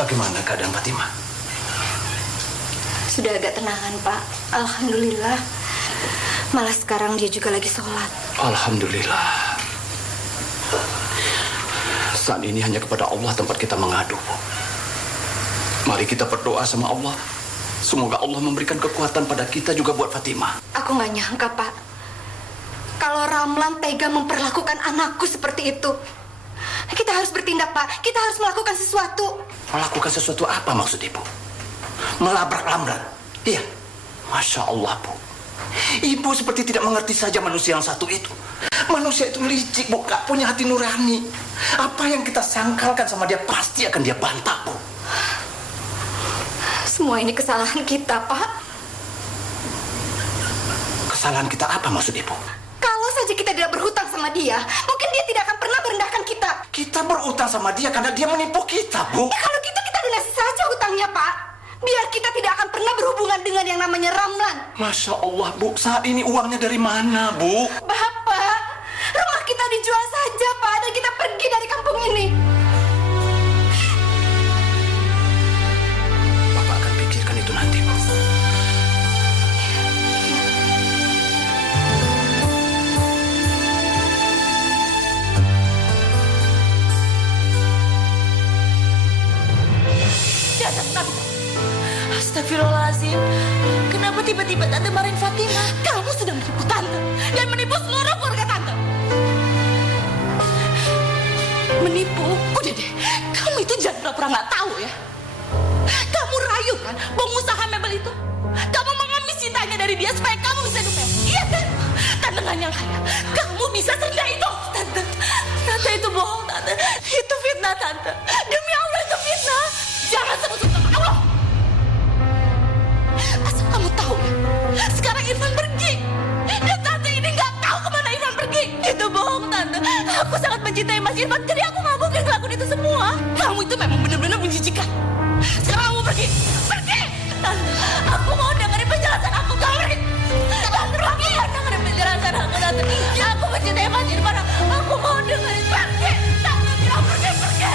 Bagaimana keadaan Fatimah? Sudah agak tenangan, Pak. Alhamdulillah. Malah sekarang dia juga lagi sholat. Alhamdulillah. Saat ini hanya kepada Allah tempat kita mengadu, Bu. Mari kita berdoa sama Allah. Semoga Allah memberikan kekuatan pada kita juga buat Fatimah. Aku nggak nyangka, Pak. Kalau Ramlan tega memperlakukan anakku seperti itu. Kita harus bertindak, Pak. Kita harus melakukan sesuatu. Melakukan sesuatu apa maksud Ibu? Melabrak Ramlan? Iya. Masya Allah, Bu. Ibu seperti tidak mengerti saja manusia yang satu itu. Manusia itu licik, Bu. Gak punya hati nurani. Apa yang kita sangkalkan sama dia pasti akan dia bantah, Bu. Semua ini kesalahan kita, Pak. Kesalahan kita apa maksud Ibu? Kalau saja kita tidak berhutang sama dia, mungkin dia tidak akan pernah merendahkan kita. Kita berhutang sama dia karena dia menipu kita, Bu. Ya, kalau gitu kita lunasi saja hutangnya, Pak. Biar kita tidak akan pernah berhubungan dengan yang namanya Ramlan. Masya Allah, Bu. Saat ini uangnya dari mana, Bu? Bapak, rumah kita dijual saja, Pak. Dan kita pergi dari kampung ini. Bapak akan pikirkan itu nanti, Bu. Astagfirullahaladzim. Kenapa tiba-tiba Tante marahin Fatimah? Kamu sudah menipu Tante dan menipu seluruh keluarga Tante. Menipu? Udah deh, kamu itu jangan pura-pura nggak tahu ya. Kamu rayu kan pengusaha mebel itu? Kamu mengambil cintanya dari dia supaya kamu bisa hidup mewah. Iya kan? Tante nggak nyangka ya, kamu bisa serendah itu. Tante itu bohong, Tante. Itu fitnah, Tante. Demi Allah itu fitnah. Jangan sebut-sebut nama Allah. Asal kamu tahu ya, sekarang Irfan pergi. Dan Tante ini nggak tahu kemana Irfan pergi. Itu bohong, Tante. Aku sangat mencintai Mas Irfan, jadi aku nggak mungkin ngelakuin itu semua. Kamu itu memang benar-benar menjijikan. Sekarang kamu pergi. Pergi! Tante, aku mau dengerin penjelasan aku. Kamu pergi! Tante, aku mau dengerin penjelasan aku, Tante. Aku mencintai Mas Irfan. Aku mau dengerin. Pergi! Tante bilang pergi, pergi!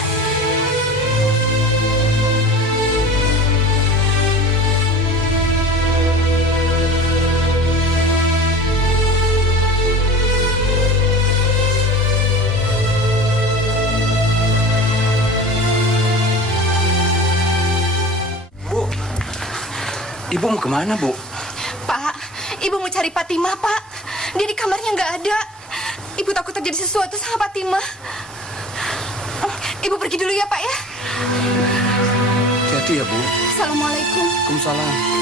Ibu mau kemana, Bu? Pak, Ibu mau cari Fatimah, Pak. Dia di kamarnya nggak ada. Ibu takut terjadi sesuatu sama Fatimah. Ibu pergi dulu ya, Pak ya. Hati-hati ya, Bu. Assalamualaikum. Waalaikumsalam.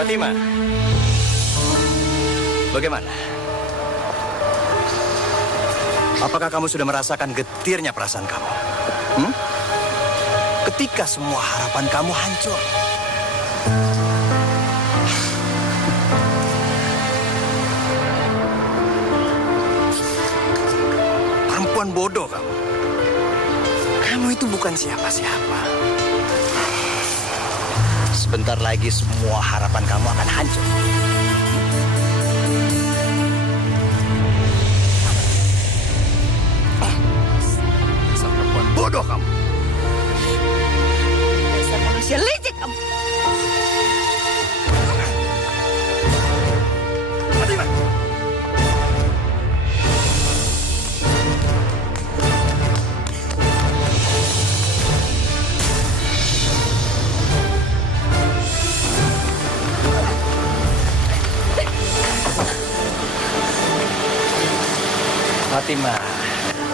Fatimah, bagaimana? Apakah kamu sudah merasakan getirnya perasaan kamu? Ketika semua harapan kamu hancur. Perempuan bodoh kamu. Kamu itu bukan siapa-siapa. Sebentar lagi semua harapan kamu akan hancur. Dasar perempuan bodoh kamu. Dasar manusia licik kamu. Fatimah. Fatimah.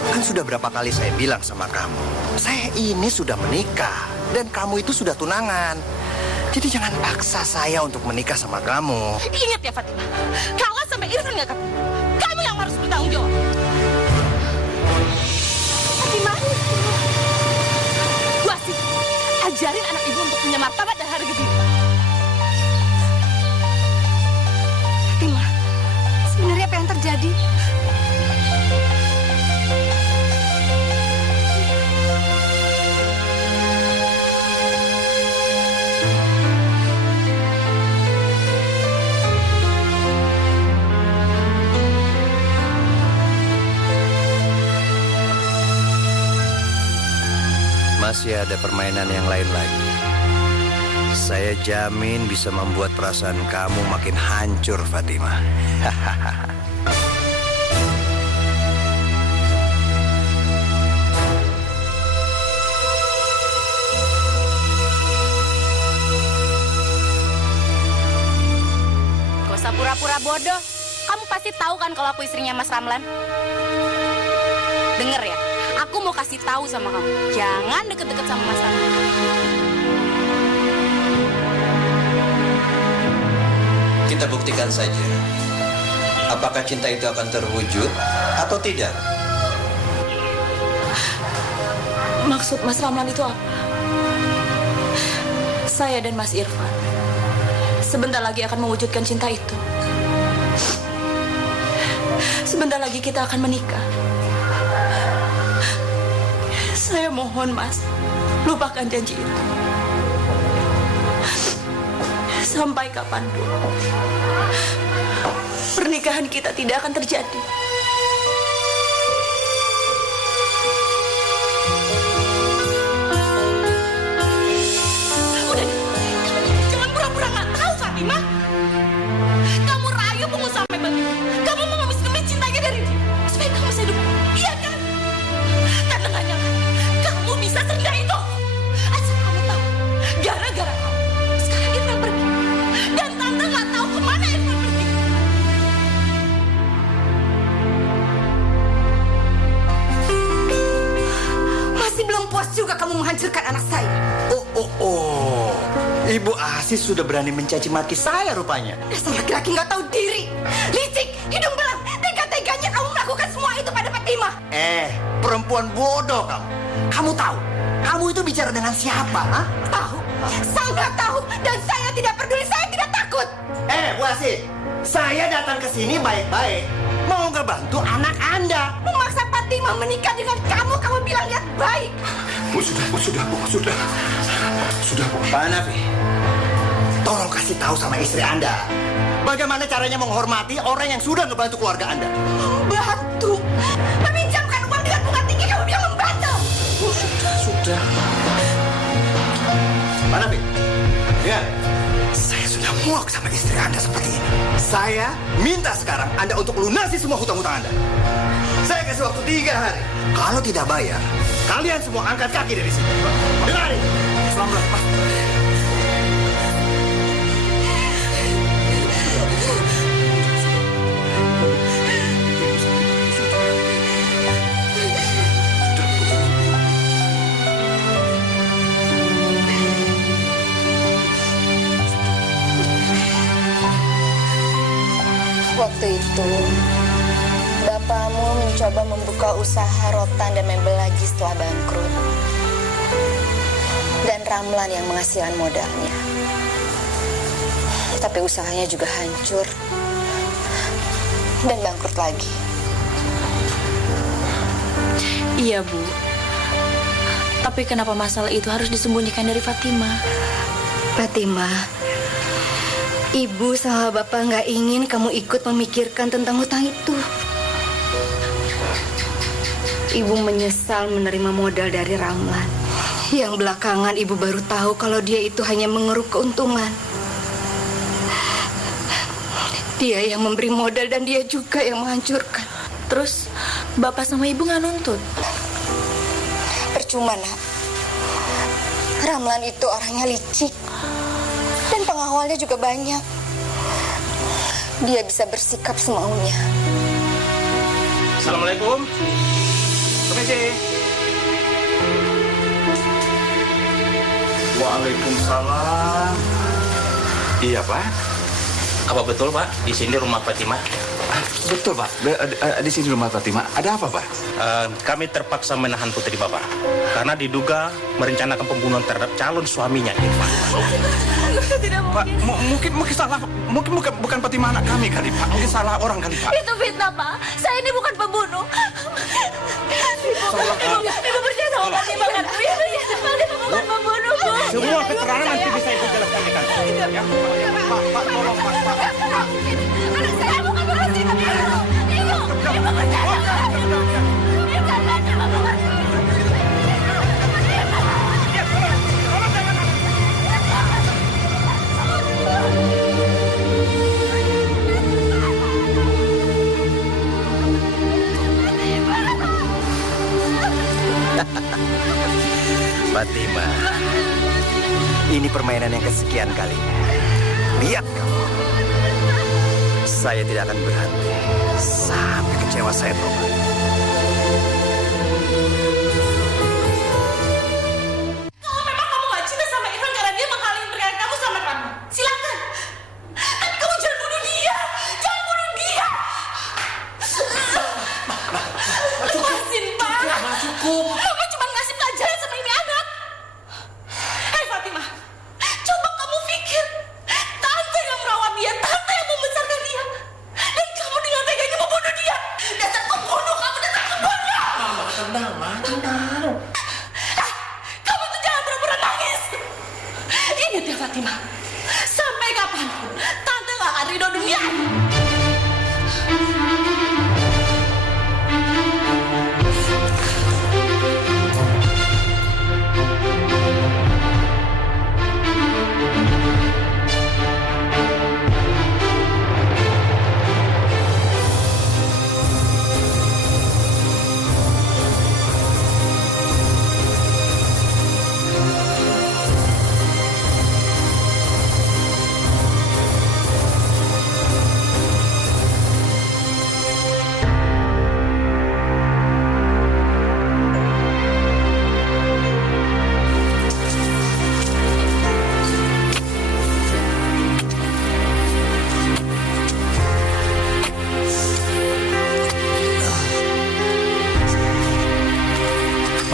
Kan sudah berapa kali saya bilang sama kamu, saya ini sudah menikah dan kamu itu sudah tunangan. Jadi jangan paksa saya untuk menikah sama kamu. Ingat ya Fatimah, kalau sampai Irfan nggak ketemu, kamu yang harus bertanggung jawab. Fatimah, Bu Asih, ajarin anak ibu untuk punya martabat dan harga diri. Fatimah, sebenarnya apa yang terjadi? masih ada permainan yang lain lagi. Saya jamin bisa membuat perasaan kamu makin hancur, Fatimah. Gak usah pura-pura bodoh. Kamu pasti tahu kan kalau aku istrinya Mas Ramlan? Dengar ya, aku mau kasih tahu sama kamu. Jangan deket-deket sama Mas Ramlan. Kita buktikan saja. Apakah cinta itu akan terwujud atau tidak? Maksud Mas Ramlan itu apa? Saya dan Mas Irfan sebentar lagi akan mewujudkan cinta itu. Sebentar lagi kita akan menikah. Saya mohon, Mas, lupakan janji itu. Sampai kapanpun pernikahan kita tidak akan terjadi. Udah, jangan pura-pura nggak tahu, Fatimah. Kamu rayu pengusaha sampai begitu. Kamu mau ngemis-ngemis cintanya dari dia supaya kamu bisa hidup. Iya kan? Tante nggak nyangka kamu bisa serendah itu. Asal kamu tahu, gara-gara kamu sekarang Irfan pergi. Dan Tante nggak tahu kemana Irfan pergi. Masih belum puas juga kamu menghancurkan anak saya. Oh. Ibu Asis sudah berani mencaci maki saya rupanya. Dasar laki-laki nggak tahu diri. Licik, hidung belang. Tega-teganya kamu melakukan semua itu pada Fatimah. Perempuan bodoh kamu. Kamu tahu, kamu itu bicara dengan siapa? Ha? Tahu, sangat tahu. Dan saya tidak peduli, saya tidak takut. Bu Asis, saya datang ke sini baik-baik. Mau ngebantu anak Anda. Memaksa Fatimah menikah dengan kamu bilang lihat baik. Bu, sudah. Pak Hanafi, tolong kasih tahu sama istri Anda. Bagaimana caranya menghormati orang yang sudah ngebantu keluarga Anda? Membantu? Meminjamkan uang dengan bunga tinggi, kamu bilang membantu? Sudah. Pak Hanafi, ya. Saya sudah muak sama istri Anda seperti ini. Saya minta sekarang Anda untuk lunasi semua hutang-hutang Anda. Saya kasih waktu 3 hari. Kalau tidak bayar, kalian semua angkat kaki dari sini. Dengar ini. Selamat, Pak. Waktu itu, bapakmu mencoba membuka usaha rotan dan mebel lagi setelah bangkrut. Dan Ramlan yang menghasilkan modalnya. Tapi usahanya juga hancur. Dan bangkrut lagi. Iya, Bu. Tapi kenapa masalah itu harus disembunyikan dari Fatimah? Fatimah, Ibu sama Bapak nggak ingin kamu ikut memikirkan tentang hutang itu. Ibu menyesal menerima modal dari Ramlan. Yang belakangan Ibu baru tahu kalau dia itu hanya mengeruk keuntungan. Dia yang memberi modal dan dia juga yang menghancurkan. Terus Bapak sama Ibu nggak nuntut? Percuma, Nak. Ramlan itu orangnya licik. Dan pengawalnya juga banyak. Dia bisa bersikap semaunya. Assalamualaikum. Permisi. Waalaikumsalam. Iya, Pak. Apa betul, Pak? Di sini rumah Fatimah? Betul, Pak. Di sini rumah Fatimah. Ada apa, Pak? Kami terpaksa menahan putri Bapak karena diduga merencanakan pembunuhan terhadap calon suaminya, Irfan. Tidak Pak, mungkin salah. Mungkin bukan Fatimah anak kami kali, Pak. Mungkin salah orang kali, Pak. Itu fitnah, Pak. Saya ini bukan pembunuh. Ibu percaya sama Fatimah kan? Fatimah bukan pembunuh, Bu. Semua keterangan nanti bisa Ibu jelaskan di kantor. Ya, Pak, tolong, Pak. Anak saya bukan berhenti, tapi Ibu percaya sama Fatimah. Ibu percaya sama Fatimah. Fatima, ini permainan yang kesekian kalinya. Lihat kamu, saya tidak akan berhenti sampai kecewa saya tobat. Kalau memang kamu gak cinta sama Irfan karena dia menghalangi pernikahan kamu sama kamu, silakan. Tapi kamu jangan bunuh dia, jangan bunuh dia. Lepasin, Pak. Cukup. Mama cuma ngasih pelajaran sama ini anak. Hei Fatimah, coba kamu pikir, tante yang merawat dia, tante yang membesarkan dia, dan kamu dengan teganya membunuh dia. Dasar pembunuh, kamu dasar pembunuh. Mama, tenang, Ma. Tenang. Kamu tuh jangan pura-pura nangis. Ingat ya Fatimah, sampai kapanpun tante gak akan ridho dunia.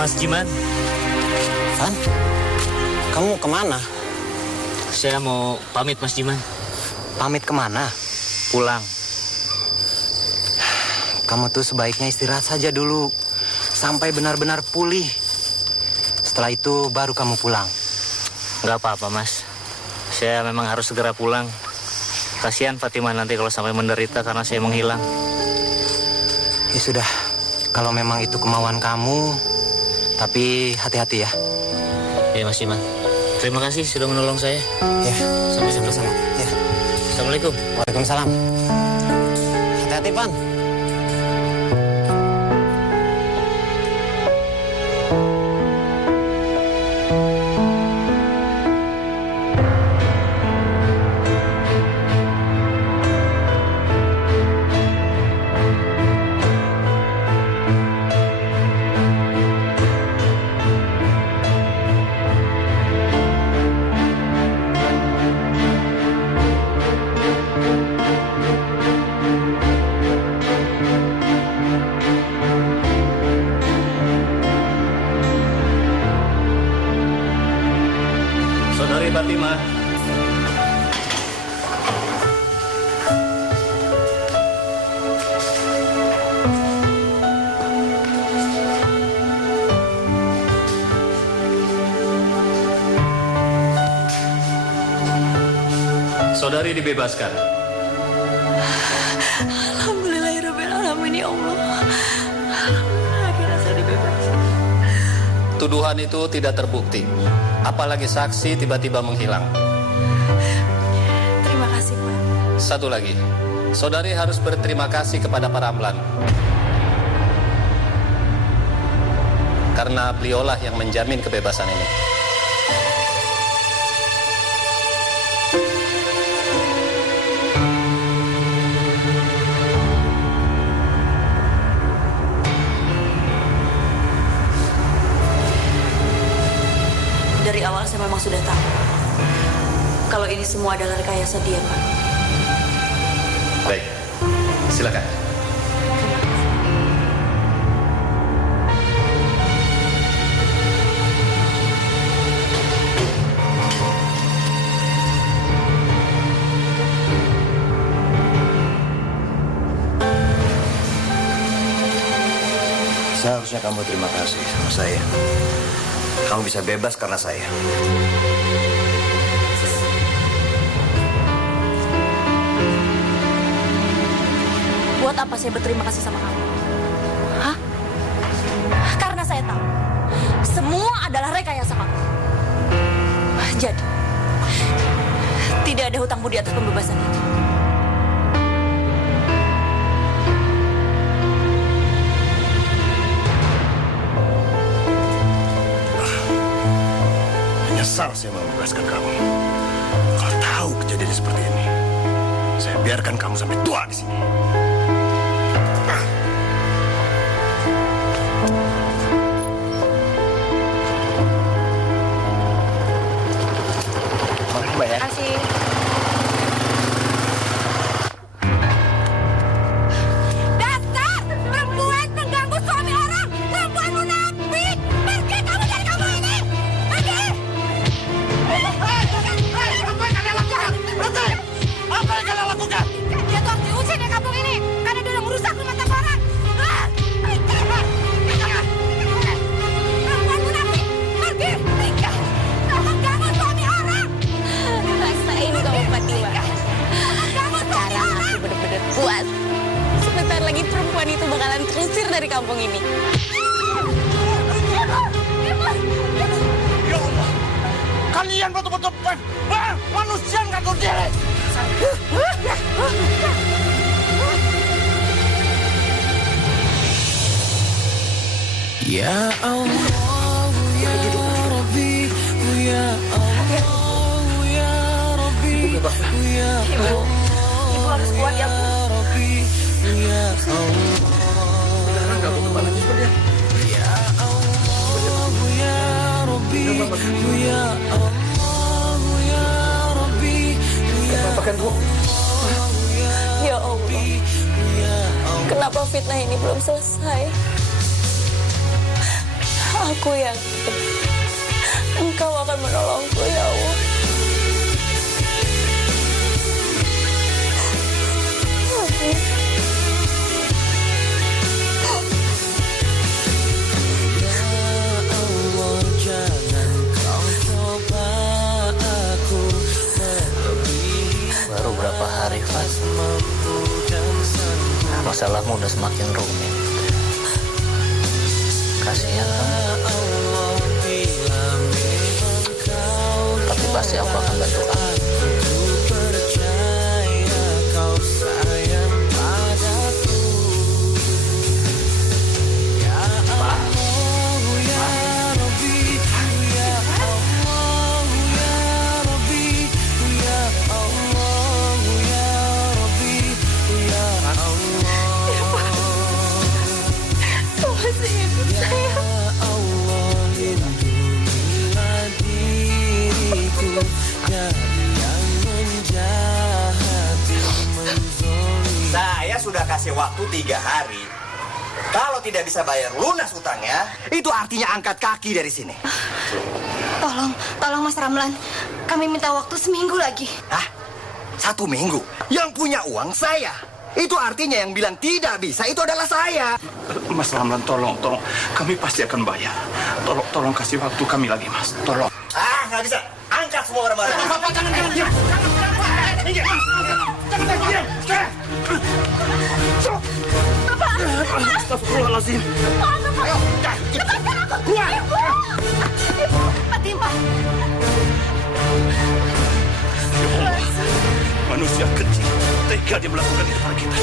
Mas Jiman. Van, kamu kemana? Saya mau pamit, Mas Jiman. Pamit kemana? Pulang. Kamu tuh sebaiknya istirahat saja dulu. Sampai benar-benar pulih. Setelah itu baru kamu pulang. Nggak apa-apa, Mas. Saya memang harus segera pulang. Kasihan Fatimah nanti kalau sampai menderita karena saya menghilang. Ya sudah, kalau memang itu kemauan kamu, tapi hati-hati ya. Ya, Mas Jiman. Terima kasih sudah menolong saya. Ya, sampai sama. Ya. Assalamualaikum. Waalaikumsalam. Hati-hati, Pan. Fatimah. Saudari dibebaskan. Alhamdulillahirrahmanirrahim, ya Allah. Alhamdulillah, akhirnya saya dibebaskan. Tuduhan itu tidak terbukti. Apalagi saksi tiba-tiba menghilang. Terima kasih, Pak. Satu lagi, saudari harus berterima kasih kepada Pak Ramlan. Karena beliaulah yang menjamin kebebasan ini. Dari awal saya memang sudah tahu kalau ini semua adalah rekayasa dia, Pak. Baik, silakan. Seharusnya kamu terima kasih sama saya. Kamu bisa bebas karena saya. Buat apa saya berterima kasih sama kamu? Hah? Karena saya tahu semua adalah rekayasa kamu. Jadi, tidak ada hutang budi atas pembebasan ini. menyesal saya membebaskan kamu. Kalau tahu kejadian seperti ini, saya biarkan kamu sampai tua di sini. Makasih, Mbak ya. Terima kasih. Dasar perempuan pengganggu suami orang, perempuan munafik. Pergi kamu dari kampung ini. Pergi. Apa yang kalian lakukan? Berhenti! Apa yang kalian lakukan? Dia tuh harus diusir dari kampung ini karena dia udah merusak rumah tangga orang. Perempuan munafik, pergi. Kamu mengganggu suami orang. Rasain kamu, Fatima. Sekarang aku bener-bener puas. Sebentar lagi perempuan itu bakalan terusir dari kampung ini. Ya Allah, kalian betul-betul manusia nggak tahu diri. Ya Allah, ya Rabbi, ya Allah, ya Rabbi, ya Allah. Ibu harus kuat ya, Bu. Rabbi, ya Allah. Beneran nggak mau kemana dia? Ya Allah, ya Rabbi, ya Allah, ya Rabbi, ya Bu? Ya Allah, kenapa fitnah ini belum selesai? Aku yakin Engkau akan menolongku, ya Allah. Allah, jangan kau coba aku melebihi. Baru berapa hari, Fat? Masalahmu udah semakin rumit. Kasihan kamu. Tapi pasti aku akan bantu kamu. Percaya kau sayang padaku. Ya Allah, ya Rabbi, ya Allah, ya Rabbi, ya Allah, ya Rabbi, ya Allah. Ya Allah, lindungilah diriku dari yang menjahati, menzolimi. Saya sudah kasih waktu 3 hari. Kalau tidak bisa bayar lunas utangnya, itu artinya angkat kaki dari sini. Tolong Mas Ramlan. Kami minta waktu seminggu lagi. Hah? 1 minggu? Yang punya uang saya. Itu artinya yang bilang tidak bisa itu adalah saya. Mas Ramlan, tolong. Kami pasti akan bayar. Tolong kasih waktu kami lagi, Mas. Tolong. Ah, nggak bisa. Angkat semua barang-barang. Bapak jangan diam. Astagfirullahaladzim. Ayo, lepaskan aku. Keluar. Ibu, Fatima. Manusia kecil, tega dia melakukan itu pada kita.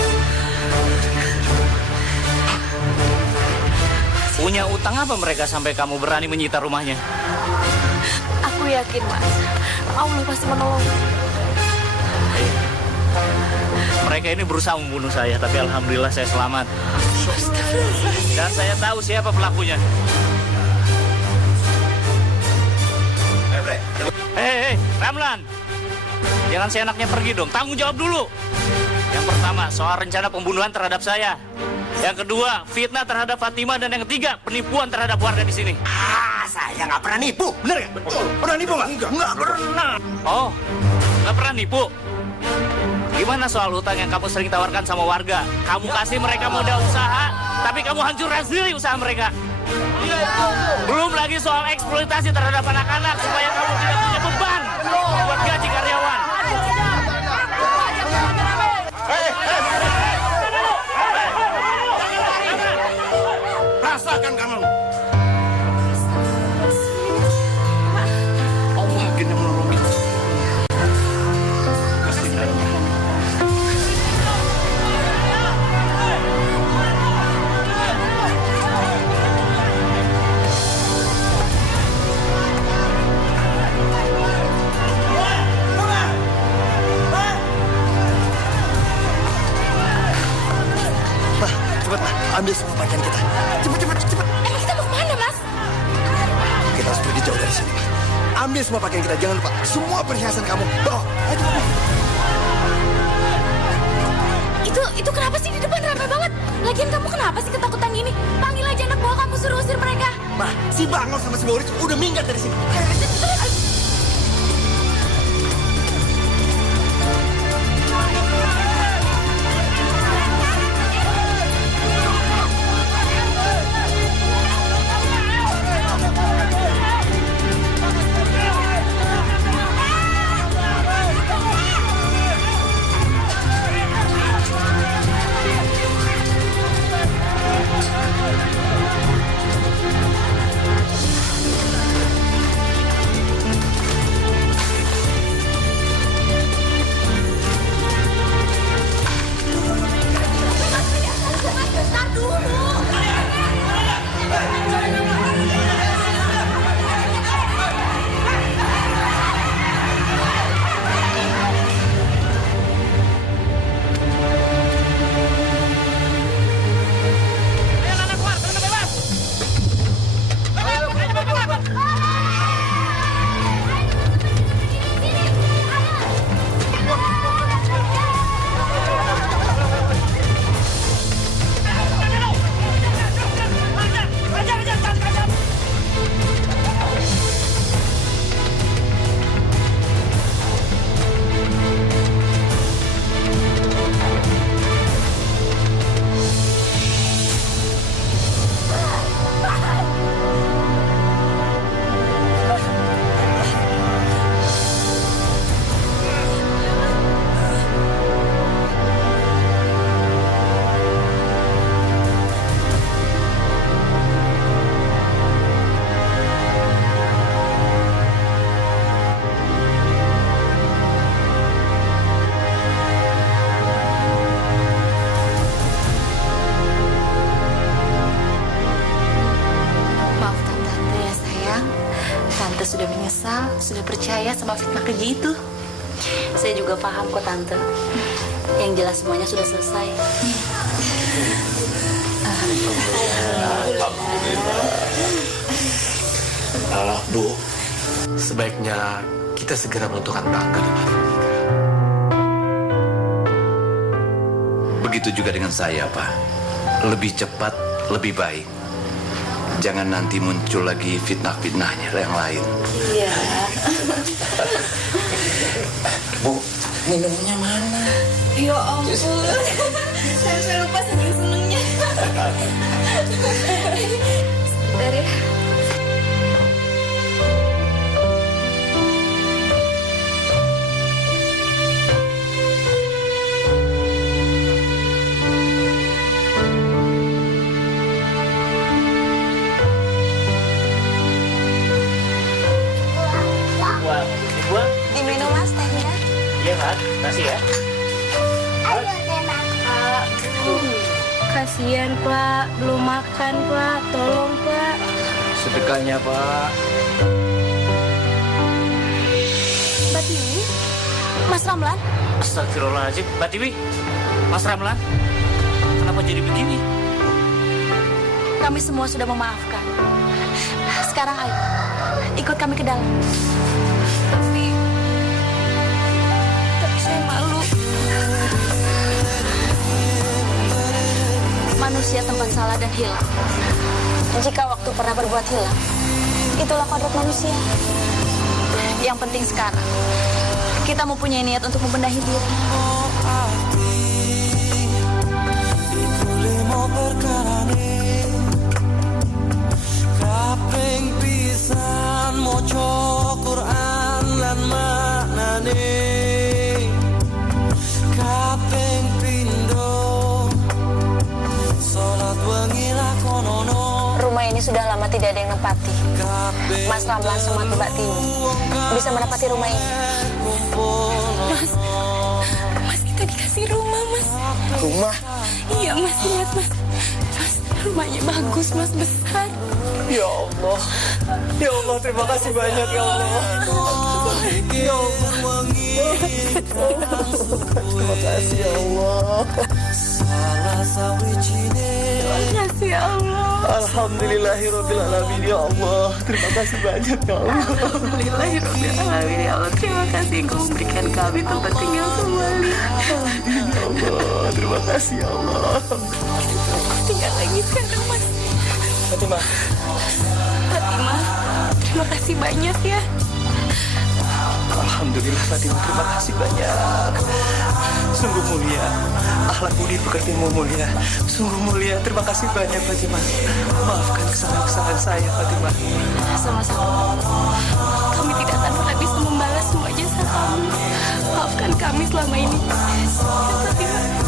Punya utang apa mereka sampai kamu berani menyita rumahnya? Aku yakin, Mas. Allah pasti menolong. Mereka ini berusaha membunuh saya, tapi alhamdulillah saya selamat. Dan saya tahu siapa pelakunya. Hei, Ramlan. Jangan seenaknya pergi dong, tanggung jawab dulu. Yang pertama, soal rencana pembunuhan terhadap saya. Yang kedua, fitnah terhadap Fatima. Dan yang ketiga, penipuan terhadap warga di sini. Saya nggak pernah nipu, bener nggak? Betul. Pernah nipu nggak? Nggak pernah. Oh, nggak pernah nipu? Gimana soal hutang yang kamu sering tawarkan sama warga? Kamu kasih mereka modal usaha, tapi kamu hancurkan sendiri usaha mereka. Belum lagi soal eksploitasi terhadap anak-anak supaya kamu tidak punya beban buat gaji karyawan. Rasakan kamu. Allah akhirnya menolong kita. pergi jauh dari sini, Ma. Ambil semua pakaian kita, jangan lupa. Semua perhiasan kamu, bawa. Ayo cepat. Itu kenapa sih di depan ramai banget? Lagian kamu kenapa sih ketakutan gini? Panggil aja anak buah kamu, suruh usir mereka. Ma, si Bangor sama si Boris udah minggat dari sini. Tante sudah menyesal, sudah percaya sama fitnah keji itu. Saya juga paham kok Tante. Yang jelas semuanya sudah selesai. Alhamdulillah. Bu, sebaiknya kita segera menentukan tanggal. Begitu juga dengan saya, Pak. Lebih cepat, lebih baik. Jangan nanti muncul lagi fitnah-fitnahnya yang lain. Iya. Bu, minumnya mana? Ya ampun. Saya lupa saking senengnya. Sebentar ya. Diminum Mas tehnya. Iya kan, kasih ya. Kasihan Pak, belum makan Pak, tolong Pak. Sedekahnya, Pak. Mbak Tiwi, Mas Ramlan. Astagfirullahaladzim, Mbak Tiwi, Mas Ramlan, kenapa jadi begini? Kami semua sudah memaafkan. Sekarang ayo, ikut kami ke dalam. Tapi saya malu. Manusia tempat salah dan hilang. Jika waktu pernah berbuat hilang, itulah kodrat manusia. Yang penting sekarang, kita mempunyai niat untuk membenahi diri. Kaping pisan maca Quran lan maknane, kaping pindho salat wengi lakonono. Rumah ini sudah lama tidak ada yang nempati. Mas Ramlan sama Mbak Tiwi bisa menempati rumah ini. Mas kita dikasih rumah Mas. Rumah? Iya Mas, lihat Mas. Mas, rumahnya bagus Mas, besar. Ya Allah, ya Allah, terima kasih banyak ya Allah. Ya Allah, terima kasih ya Allah. Salah sawijine Terima kasih ya Allah. Alhamdulillahirrahmanirrahim ya Allah. Terima kasih banyak ya Allah. Alhamdulillahirrahmanirrahim ya Allah. Terima kasih Engkau memberikan kami tempat tinggal kembali. Ya Allah, terima kasih ya Allah. Tinggal lagi sekarang Mas. Fatimah, terima kasih banyak ya. Alhamdulillah Fatimah, terima kasih banyak. Sungguh mulia, akhlak budi pekertimu mulia. Sungguh mulia, terima kasih banyak Fatimah. Maafkan kesalahan-kesalahan saya Fatimah. Sama-sama. Kami tidak akan pernah bisa membalas semua jasa kamu. Maafkan kami selama ini. Ya, Fatimah.